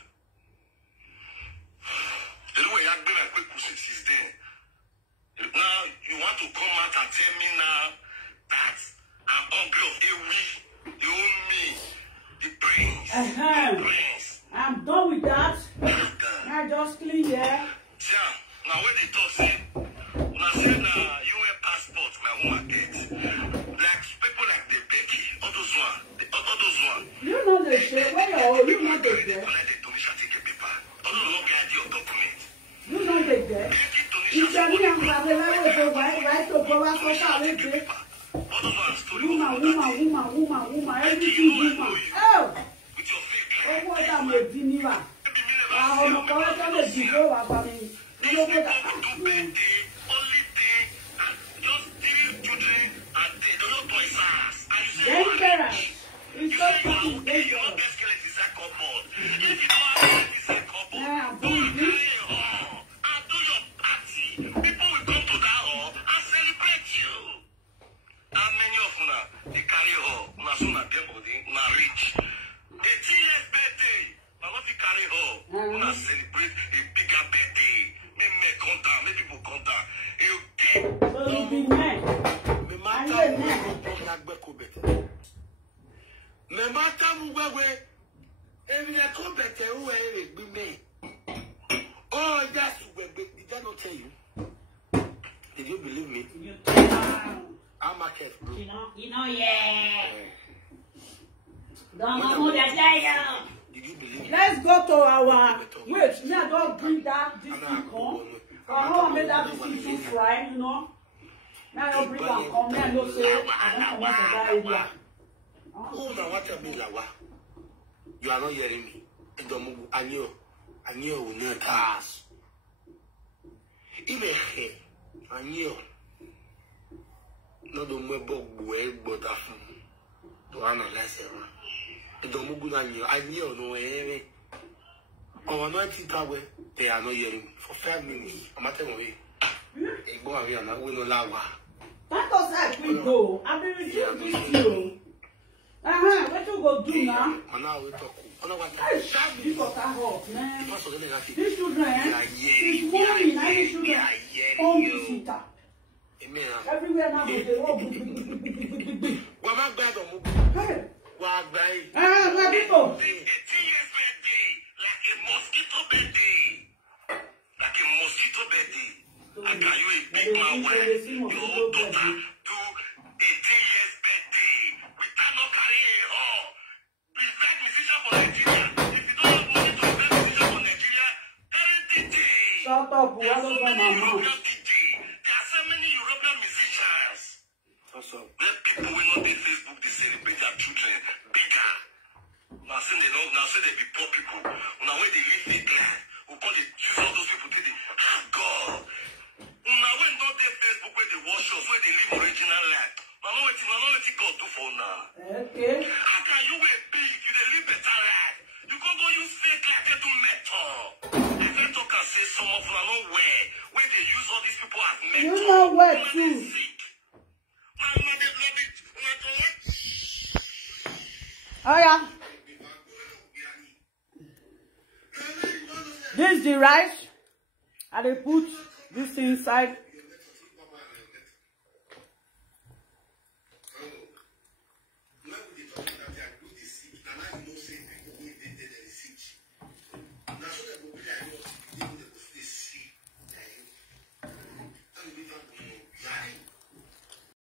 Anyway, I've been a quick since then. Now, you want to come out and tell me now that I'm hungry of Enogie. You own me. The prince. The prince. I'm done with that. I just clean here. Yeah. Now, when they talk, say, when I say, UN passport, my woman gets. Like, people like the Becky, all those one. You know the shit. Where you know the shit? You know the shit. You tell me I'm going to right to go out for that. Woman, everything woman. Oh! Oh, what am I doing? I'm going to go about me. You know what? Only thing, just steal children and they don't know toys ass. Dangerous. It's so fucking dangerous. You know, best skeleton is a couple. If you don't have this, a couple. Yeah, do and do your party. People will come to that hall and celebrate you. How many of you they carry hall? Una soon at their body, una rich. 18 years birthday. Now what you carry hall? Una celebrate a bigger birthday. Make contact, make people contact. You keep. So you be mad. No matter where if you come better, who will be me? Oh, that's where did I not tell you? Did you believe me? I'm a cat, bro. You know, yeah. Don't know that. Did you believe me? Let's go to our. Wait, now don't bring that this thing come. I don't make that this thing too fry, you know. Now don't bring that come. Now don't say I don't know what's that area. Who now what I mean, Lawa? You are not hearing me. I know. Anyo una tas. Imehe. Anyo. No do mwebo bwe bota fun. To ana lesema. Do mugu na anyo no ere. Oh, no titawe. They are not hearing for 5 minutes. I'm at away. They go away and I will not lawa. That was like we go. I be with you. What you go do now? And now we talk. Hey, you got that hot, man. These children, since morning, I need children home visitor. Everywhere now, they all big. What about bad on Hey. what by? Where people? Like a mosquito birthday. Like a mosquito birthday. Like are you a big man when your daughter do 18 years birthday? We cannot carry a whore. Prevent musician for Nigeria. If you don't have money to prevent musician for Nigeria, carry DJ. Shut up, who has my mouth? There are so many European musicians. Where people will not be Facebook, they celebrate their children bigger. Now say they don't, now say they be poor people. Now when they live fake life, we call it use all those people to the God. Now when don't they Facebook where they wash us, where they live original life. Now know what God do for now. Okay. How can you wear big? You they live better life. You can't go use fake life to do metal. If they talk and say some of them know where they use all these people as metal. You know where too. Oh yeah. This is the rice. I dey put this inside.